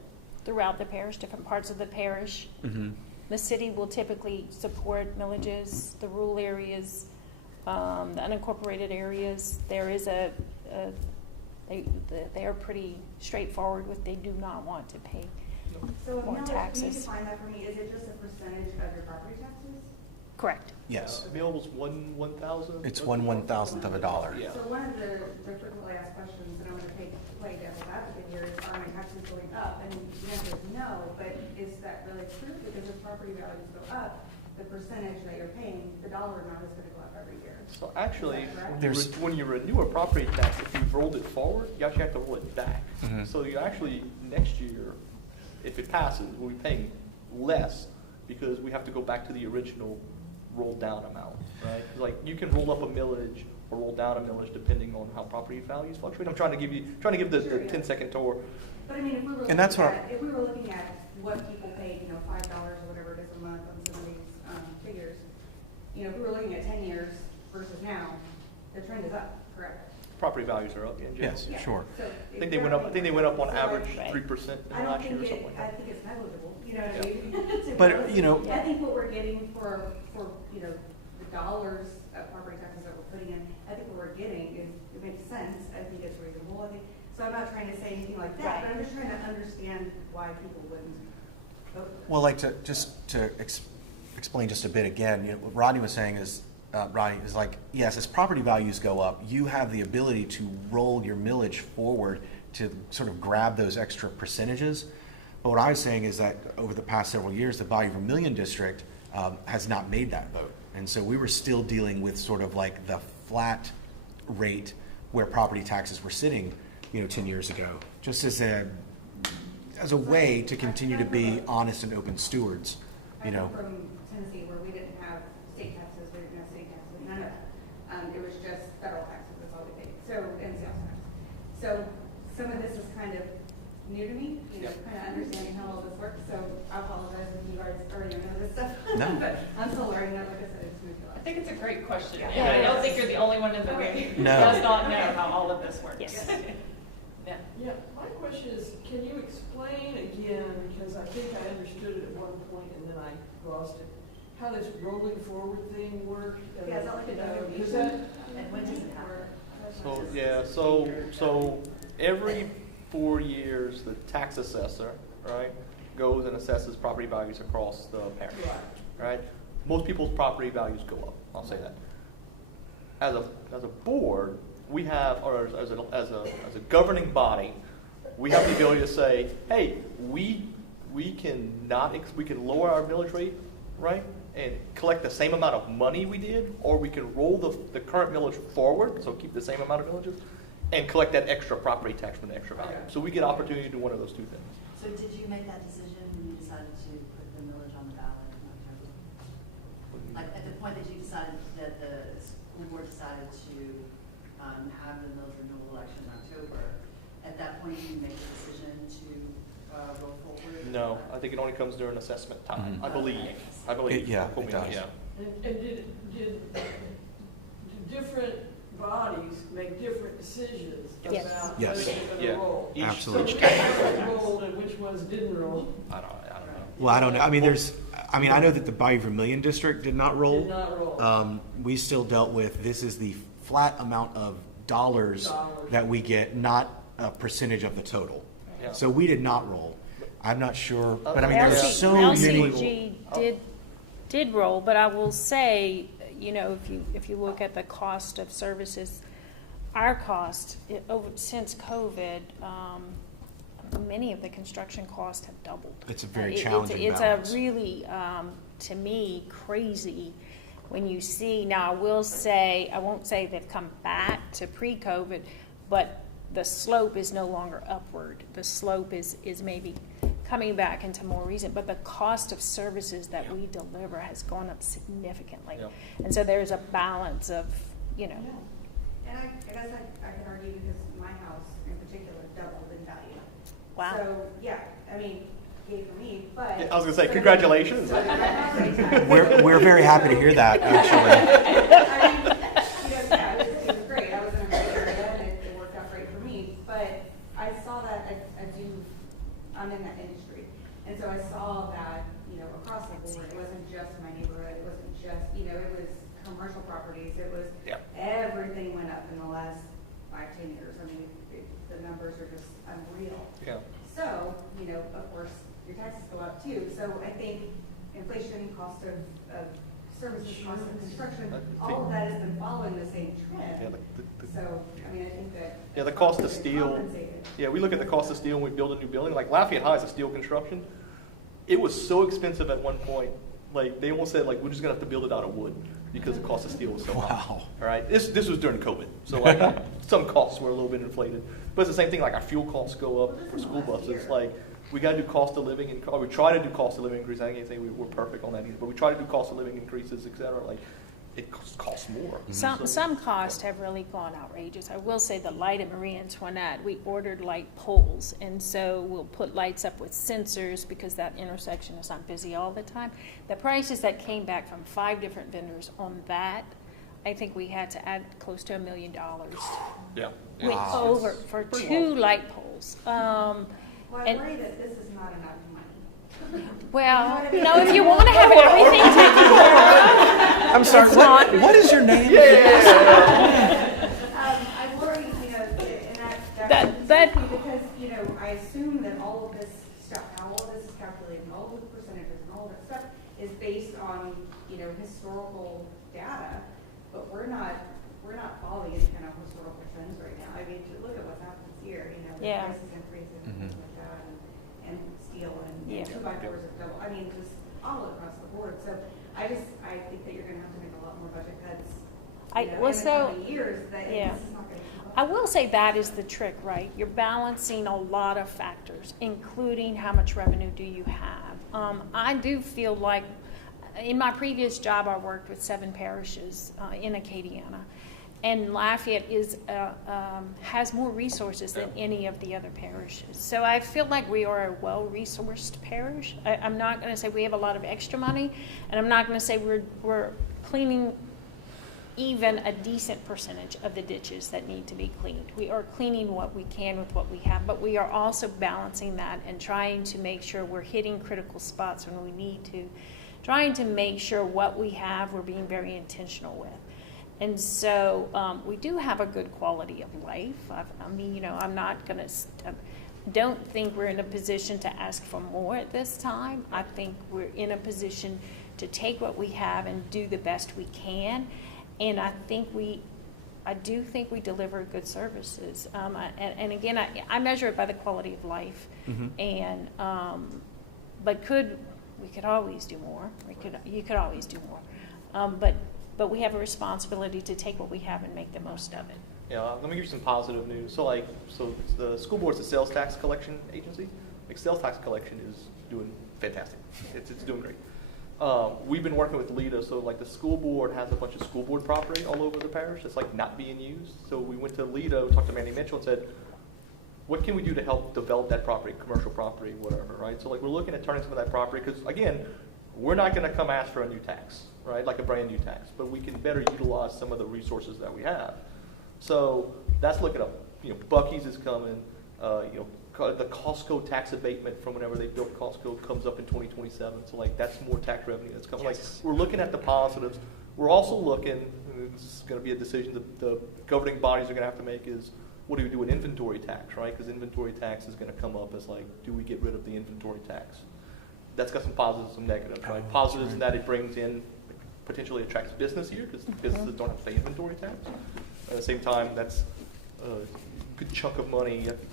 throughout the parish, different parts of the parish. mhm. The city will typically support millages, the rural areas, the unincorporated areas. There is they are pretty straightforward with, they do not want to pay. So More can you taxes. define that for me? Is it just a percentage of your property taxes? Correct. Yes. Available's one thousandth. It's 1/1000th of a dollar. Yeah. So one of the frequently asked questions, and I'm going to play devil's advocate here, is are my taxes going up? And the answer is no, but is that really true? Because if property values go up, the percentage that you're paying, the dollar amount is going to go up every year. So actually, Is that correct? There's- when you renew a property tax, if you've rolled it forward, you actually have to roll it back. Mhm. So you actually, next year, if it passes, we'll be paying less because we have to go back to the original rolled down amount, right? 'Cause like, you can roll up a millage or roll down a millage depending on how property values fluctuate. I'm trying to give the Sure, yeah. 10-second tour. But I mean, if we were And that's looking what at, if we were looking at what people paid, $5 or whatever it is a month on some of these figures, if we were looking at 10 years versus now, the trend is up, correct? Property values are up in general. Yes, Yeah. sure. So I think they went up on So, average Right. 3% in I don't last year or think something like I that. think it's negligible, you know what I mean? To be But, honest. I think what we're getting for the dollars of property taxes that we're putting in, I think what we're getting is, it makes sense, I think it's reasonable, so I'm not trying to say anything like that, but I'm just trying to understand why people wouldn't vote for this. Well, like to explain just a bit again, what Rodney was saying is, Rodney, is like, yes, as property values go up, you have the ability to roll your millage forward to sort of grab those extra percentages. But what I was saying is that over the past several years, the Bayou Vermilion district has not made that vote. And so we were still dealing with sort of like the flat rate where property taxes were sitting, 10 years ago, just as a way to continue to be honest and open stewards, I come from Tennessee, where we didn't have state taxes, we didn't have city taxes, none of that. It was just federal taxes, that's all we paid, and sales tax. So some of this is kind of new to me, kind of understanding how all this works, so I apologize if you guys already know this stuff. No. But I'm still learning that, like I said, it's moved a lot. I think it's a great question, Yeah. and I don't think you're the only one in the room who No. does not know how all of this works. Yes. Yeah. Yeah, my question is, can you explain again, because I think I understood it at one point and then I lost it, how this rolling forward thing worked? Yeah, is that like a Because donation? that- And when does it happen? So, yeah, so every 4 years, the tax assessor, right, goes and assesses property values across the parish, right? Most people's property values go up, I'll say that. As a board, we have, or as a governing body, we have the ability to say, hey, we can lower our millage rate, right, and collect the same amount of money we did, or we can roll the current millage forward, so keep the same amount of millages, and collect that extra property tax from the extra value. So we get opportunity to do one of those two things. So did you make that decision when you decided to put the millage on the ballot in October? Like at the point that you decided that the school board decided to have the millage renewal election in October, at that point you make the decision to roll forward? No, I think it only comes during assessment time, I believe. Yeah, Quote it me on does. And did different bodies make different decisions Yes. about Yes. whether they're going Yeah. to roll? Each- Absolutely. So which ones rolled and which ones didn't roll? I don't know. Well, I don't know. I know that the Bayou Vermilion district did not roll. Did not roll. We still dealt with, this is the flat amount of dollars that we get, not a percentage of the total. Yeah. So we did not roll. I'm not sure, but I mean, there's LC so many. LCG did roll, but I will say, if you look at the cost of services, our cost since COVID, many of the construction costs have doubled. It's a very It's challenging a balance. really, to me, crazy when you see. Now, I won't say they've come back to pre-COVID, but the slope is no longer upward. The slope is maybe coming back into more recent, but the cost of services that we deliver has gone up significantly. Yeah. And so there's a balance of, And I guess I can argue because my house in particular doubled in value. Wow. So, yeah, I mean, yay for me, but. Yeah, I was gonna say, congratulations. So my property tax- We're very happy to hear that, actually. I mean, yeah, it was great. I was in a great area and it worked out great for me. But I saw that, I'm in that industry. And so I saw that, across the board, it wasn't just my neighborhood, it wasn't just, it was commercial properties, it was, everything went up in the last 5-10 years. I mean, the numbers are just unreal. Yeah. So, of course, your taxes go up too. So I think inflation, cost of services, cost of construction, all of that has been following the same Yeah, trend. So, I mean, I think that. Yeah, the cost of it's steel. compensated. Yeah, we look at the cost of steel when we build a new building. Like Lafayette High is a steel construction. It was so expensive at one point. Like they almost said, like we're just gonna have to build it out of wood because the cost of steel was so high. Wow. All right, this was during COVID, so like some costs were a little bit inflated. But it's the same thing. Like our fuel costs go up for school buses. Like we got to do cost of living or we try to do cost of living increases. I can't say we're perfect on that either, but we try to do cost of living increases, et cetera. Like it costs more. Some costs have really gone outrageous. I will say the light at Marie Antoinette, we ordered light poles, and so we'll put lights up with sensors because that intersection is not busy all the time. The prices that came back from 5 different vendors on that, I think we had to add close to $1 million. Yeah. Over for 2 light poles. Well, I And- worry that this is not enough money. Well, if you want to have everything taken care of, I'm sorry, It's not. what is your name? I worry, and That- because, I assume that all of this stuff, how all of this is calculated, and all of the percentages and all of that stuff is based on, historical data, but we're not following any kind of historical trends right now. I mean, to look at what's happened this year, the Yeah. prices increasing and things like that, and steel and Yeah. 2x4s have doubled. I mean, just all across the board. So I think that you're going to have to make a lot more budget cuts. In the coming years, that yeah. this is not going to keep up. I will say that is the trick, right? You're balancing a lot of factors, including how much revenue do you have. I do feel like in my previous job, I worked with 7 parishes in Acadiana, and Lafayette has more resources than any of the other parishes. So I feel like we are a well-resourced parish. I'm not going to say we have a lot of extra money, and I'm not going to say we're cleaning even a decent percentage of the ditches that need to be cleaned. We are cleaning what we can with what we have, but we are also balancing that and trying to make sure we're hitting critical spots when we need to, trying to make sure what we have we're being very intentional with. And so we do have a good quality of life. I'm not going to, don't think we're in a position to ask for more at this time. I think we're in a position to take what we have and do the best we can. And I do think we deliver good services. And again, I measure it by the quality of life. Mm-hmm. And we could always do more. You could always do more. But we have a responsibility to take what we have and make the most of it. Yeah, let me give you some positive news. So the school board's a sales tax collection agency. Sales tax collection is doing fantastic. It's doing great. We've been working with LIDA, so the school board has a bunch of school board property all over the parish that's not being used. So we went to LIDA, talked to Manny Mitchell, and said, what can we do to help develop that property, commercial property, whatever, right? So we're looking at turning some of that property, because again, we're not going to come ask for a new tax, right? Like a brand new tax, but we can better utilize some of the resources that we have. So that's looking up. Buc-ee's is coming. The Costco tax abatement from whenever they built Costco comes up in 2027. So that's more tax revenue that's coming. Yes. We're looking at the positives. We're also looking, and this is going to be a decision that the governing bodies are going to have to make, is what do we do with inventory tax, right? Because inventory tax is going to come up as do we get rid of the inventory tax? That's got some positives, some negatives, right? Positives in that it brings in, potentially attracts business here, because businesses don't have to pay inventory tax. At the same time, that's a good chunk of money. I think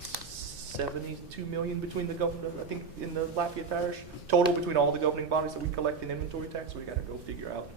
72 million between the government, I think, in the Lafayette parish total between all the governing bodies that we collect in inventory tax. So we got to go figure out.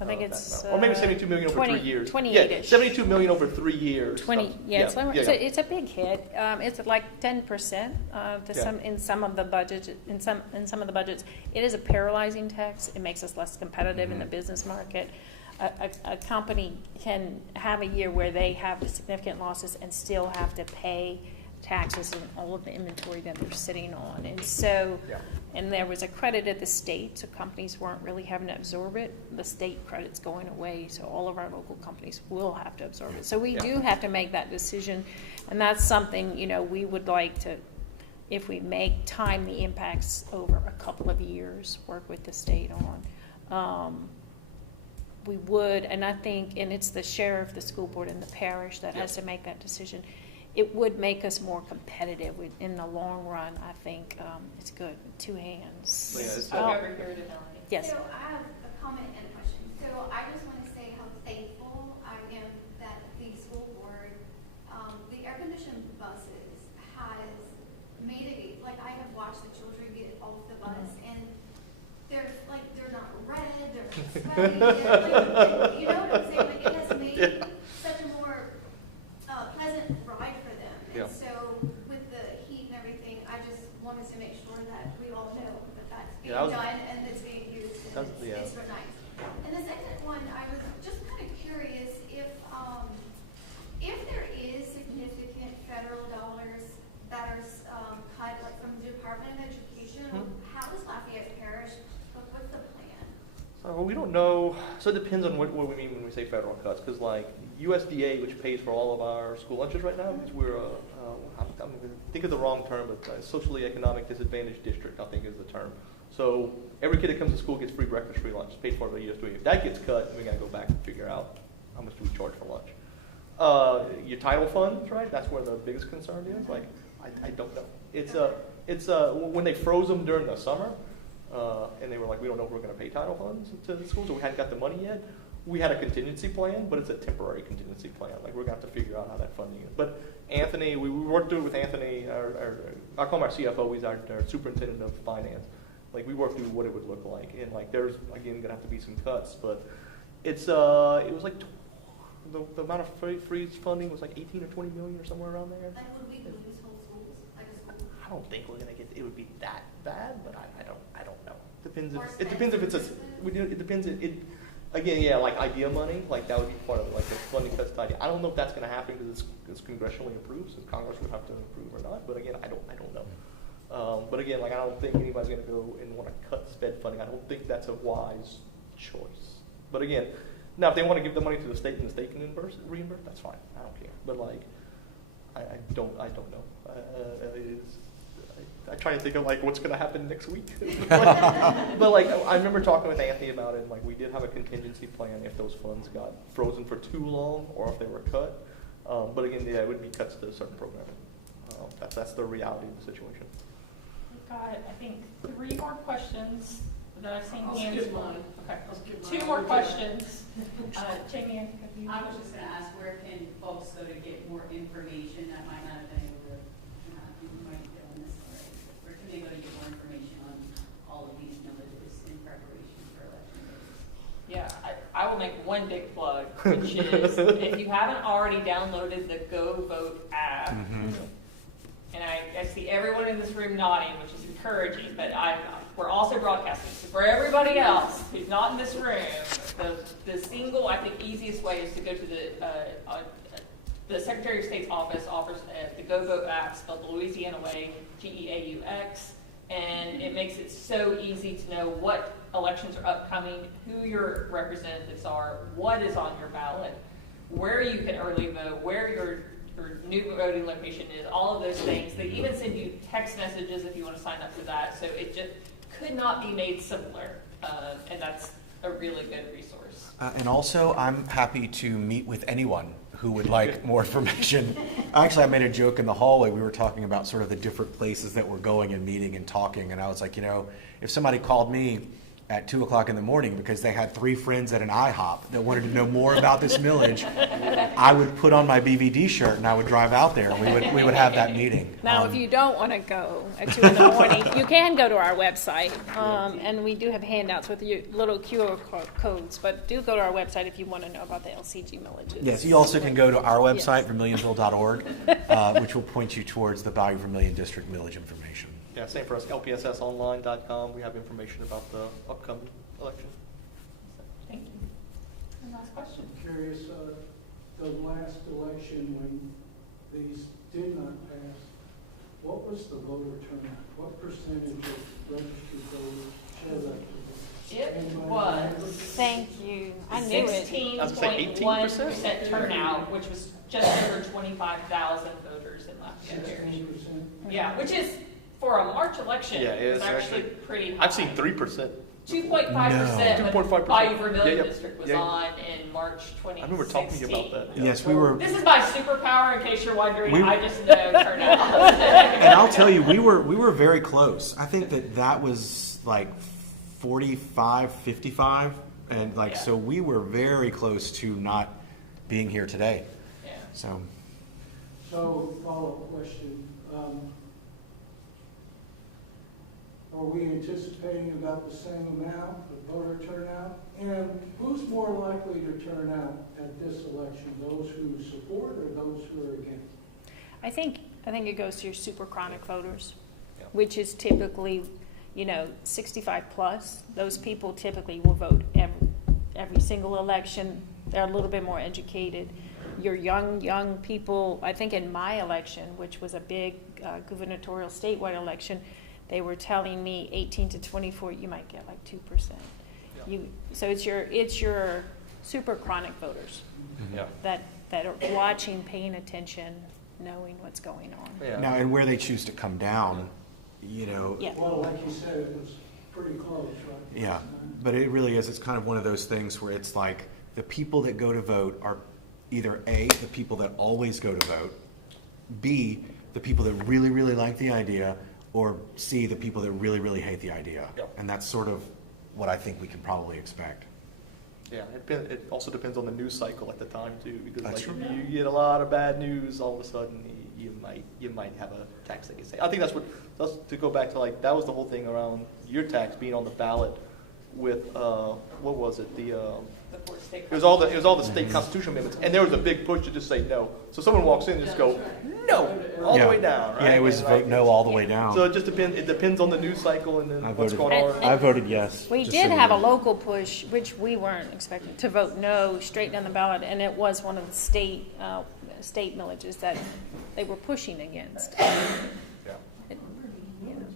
I think it's or maybe 72 million over 3 years. 28-ish. Yeah, 72 million over 3 years. 20. Yeah, it's a big hit. It's 10% in some of the budgets. In some of the budgets, it is a paralyzing tax. It makes us less competitive in the business market. A company can have a year where they have significant losses and still have to pay taxes and all of the inventory that they're sitting on. And so, and there was a credit at the state, so companies weren't really having to absorb it. The state credit's going away, so all of our local companies will have to absorb it. So we do have to make that decision, and that's something, we would like to, if we time the impacts over a couple of years, work with the state on. We would, and I think, and it's the sheriff, the school board, and the parish that has to make that decision. It would make us more competitive in the long run. I think it's good. 2 hands. Over here to Melanie. Yes. So I have a comment and a question. So I just want to say how thankful I am that the school board, the air-conditioned buses has made it, I have watched the children get off the bus and they're not red, they're sweaty, you know what I'm saying? It has made such a more pleasant ride for them. And so with the heat and everything, I just wanted to make sure that we all know that that's being done and it's being used and it's so nice. And the second one, I was just kind of curious if there is significant federal dollars that are cut from the Department of Education, how does Lafayette Parish, what's the plan? So we don't know. So it depends on what we mean when we say federal cuts, because USDA, which pays for all of our school lunches right now, because we're I'm going to think of the wrong term, but socially economic disadvantaged district, I think is the term. So every kid that comes to school gets free breakfast, free lunch, paid for by USDA. If that gets cut, we got to go back and figure out how much do we charge for lunch. Your title funds, right? That's where the biggest concern is. I don't know. It's when they froze them during the summer. And they were like, we don't know if we're going to pay title funds to the schools, or we hadn't got the money yet. We had a contingency plan, but it's a temporary contingency plan. Like, we're going to have to figure out how that funding is. But Anthony, we worked through it with Anthony, I call him our CFO, he's our superintendent of finance. Like, we worked through what it would look like. And, like, there's, again, going to have to be some cuts, but it's, it was like, the amount of freeze funding was like 18 or 20 million or somewhere around there. Like, would we lose whole schools, like a school? I don't think we're going to get, it would be that bad, but I don't know. Depends Or if, it depends if it's a, it depends, again, yeah, like idea money, like that would be part of it, like the funding cuts to idea. I don't know if that's going to happen because it's congressionally approved, so Congress would have to approve or not, but again, I don't know. But again, like I don't think anybody's going to go and want to cut sped funding. I don't think that's a wise choice. But again, now if they want to give the money to the state and the state can reimburse, that's fine. I don't care. But like, I don't know. I try to think of like what's going to happen next week. But like I remember talking with Anthony about it, and like we did have a contingency plan if those funds got frozen for too long or if they were cut. But again, yeah, it would be cuts to a certain program. That's the reality of the situation. We've got, I think, 3 more questions that I've seen I'll hands. skip mine. Okay. I'll skip 2 mine. more questions. Jamie, have you? I was just going to ask, where can folks go to get more information that might not have been able to, you might be doing this already. Where can they go to get more information on all of these villages in preparation for election days? Yeah, I will make one big plug, which is if you haven't already downloaded the Go Vote app, and I see everyone in this room nodding, which is encouraging, but we're also broadcasting. So for everybody else who's not in this room, the single, I think, easiest way is to go to the Secretary of State's office offers the Go Vote app, spelled the Louisiana way, GEAUX, and it makes it so easy to know what elections are upcoming, who your representatives are, what is on your ballot, where you can early vote, where your new voting location is, all of those things. They even send you text messages if you want to sign up for that. So it just could not be made simpler, and that's a really good resource. And also, I'm happy to meet with anyone who would like more information. Actually, I made a joke in the hallway. We were talking about sort of the different places that we're going and meeting and talking. And I was like, you know, if somebody called me at 2 o'clock in the morning because they had 3 friends at an IHOP that wanted to know more about this millage, I would put on my BVD shirt and I would drive out there and we would have that meeting. Now, if you don't want to go at 2 in the morning, you can go to our website, and we do have handouts with your little QR codes, but do go to our website if you want to know about the LCG villages. Yes, you also can go to our website, Yes. vermilionville.org, which will point you towards the Bayou Vermilion District millage information. Yeah, same for us. LPSSonline.com. We have information about the upcoming election. Thank you. And last question. I'm curious, the last election when these did not pass, what was the voter turnout? What percentage of registered voters showed up to vote? It Anybody was remember? Thank you. I knew it. 16.1% turnout, which was just over 25,000 voters in Lafayette Parish. 16%? Yeah, which is, for a March election, Yeah, it was is actually actually- pretty high. I've seen 3%. 2.5%, but 2.5%. Bayou Vermilion Yeah, District was yeah. on in March 2016. I remember talking to you about that. Yeah. Yes, we were. This is my superpower, in case you're wondering. We- I just know turnout. And I'll tell you, we were very close. I think that was like 45, 55, and like Yeah. so we were very close to not being here today. Yeah. So So, follow-up question. Are we anticipating about the same amount of voter turnout? And who's more likely to turn out at this election, those who support or those who are against? I think it goes to your super chronic voters, Yeah. which is typically, 65 plus. Those people typically will vote every single election. They're a little bit more educated. Your young people, I think in my election, which was a big gubernatorial statewide election, they were telling me 18 to 24, you might get like 2%. Yeah. So it's your super chronic voters Yeah. that are watching, paying attention, knowing what's going on. Yeah. now, and where they choose to come down, Yeah. Well, like you said, it was pretty close, right? yeah. But it really is. It's kind of one of those things where it's like the people that go to vote are either A, the people that always go to vote, B, the people that really, really like the idea, or C, the people that really, really hate the idea. Yep. And that's sort of what I think we can probably expect. Yeah, it also depends on the news cycle at the time too, because That's like true. if you get a lot of bad news, all of a sudden you might have a tax that gets saved. I think that's to go back to like that was the whole thing around your tax being on the ballot with what was it The fourth state. it was all the state constitutional amendments, and there was a big push to just say no. So someone walks in and just go no all the way down, right? Yeah, it was And, vote like, no all the way down. So it just depends. It depends on the news cycle and then I what's voted, going on. I voted yes. We just did so have a you know. local push, which we weren't expecting, to vote no straight down the ballot, and it was one of the state millages that they were pushing against. Yeah. It- you know.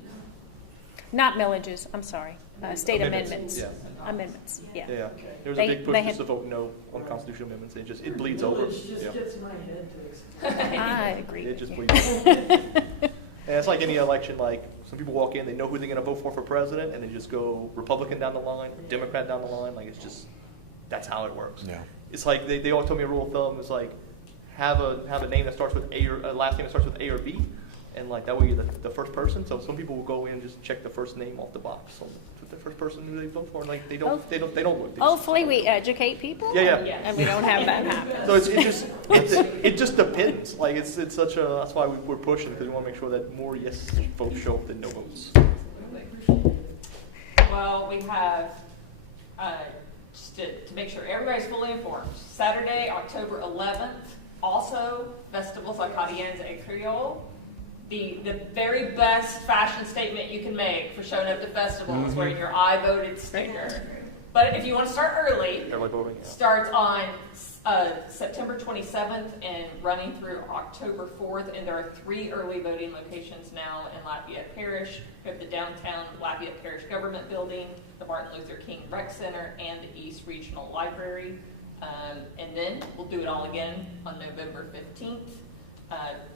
Not millages, I'm sorry, state Amendments, amendments. yeah. Amendments, yeah. Yeah, there was They- a big push they just had- to vote no on constitutional amendments. It bleeds over. Village just Yeah. gets my head to explode. I agree. It with just you. bleeds over. And it's like any election, like some people walk in, they know who they're going to vote for president, and they just go Republican down the line, Democrat down the line. Like it's just, that's how it works. Yeah. It's like they always told me a rule of thumb is like have a name that starts with A or a last name that starts with A or B, and like that way you're the first person. So some people will go in and just check the first name off the box. So the first person who they vote for, and like they don't look. They just- Hopefully we educate people. Yeah. And we don't have that happen. So it just depends. Like it's such a that's why we're pushing because we want to make sure that more yes votes show up than no votes. Well, we have, just to make sure everybody's fully informed, Saturday, October 11th, also Festivals Acadiennes et Creole. The very best fashion statement you can make for showing up to festivals is wearing your I voted sticker. But if you want to start early, Early voting. Yeah. starts on September 27th and running through October 4th, and there are 3 early voting locations now in Lafayette Parish. We have the downtown Lafayette Parish Government Building, the Martin Luther King Rec Center, and the East Regional Library. And then we'll do it all again on November 15th.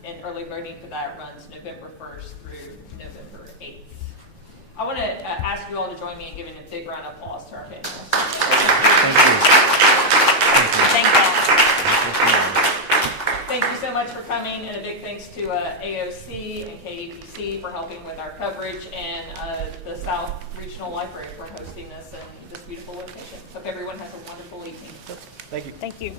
And early voting for that runs November 1st through November 8th. I want to ask you all to join me in giving a big round of applause to our panelists. Thank y'all. Thank you so much for coming, and a big thanks to AOC and KAPC for helping with our coverage, and the South Regional Library for hosting us in this beautiful location. Hope everyone has a wonderful evening. Thank you. Thank you.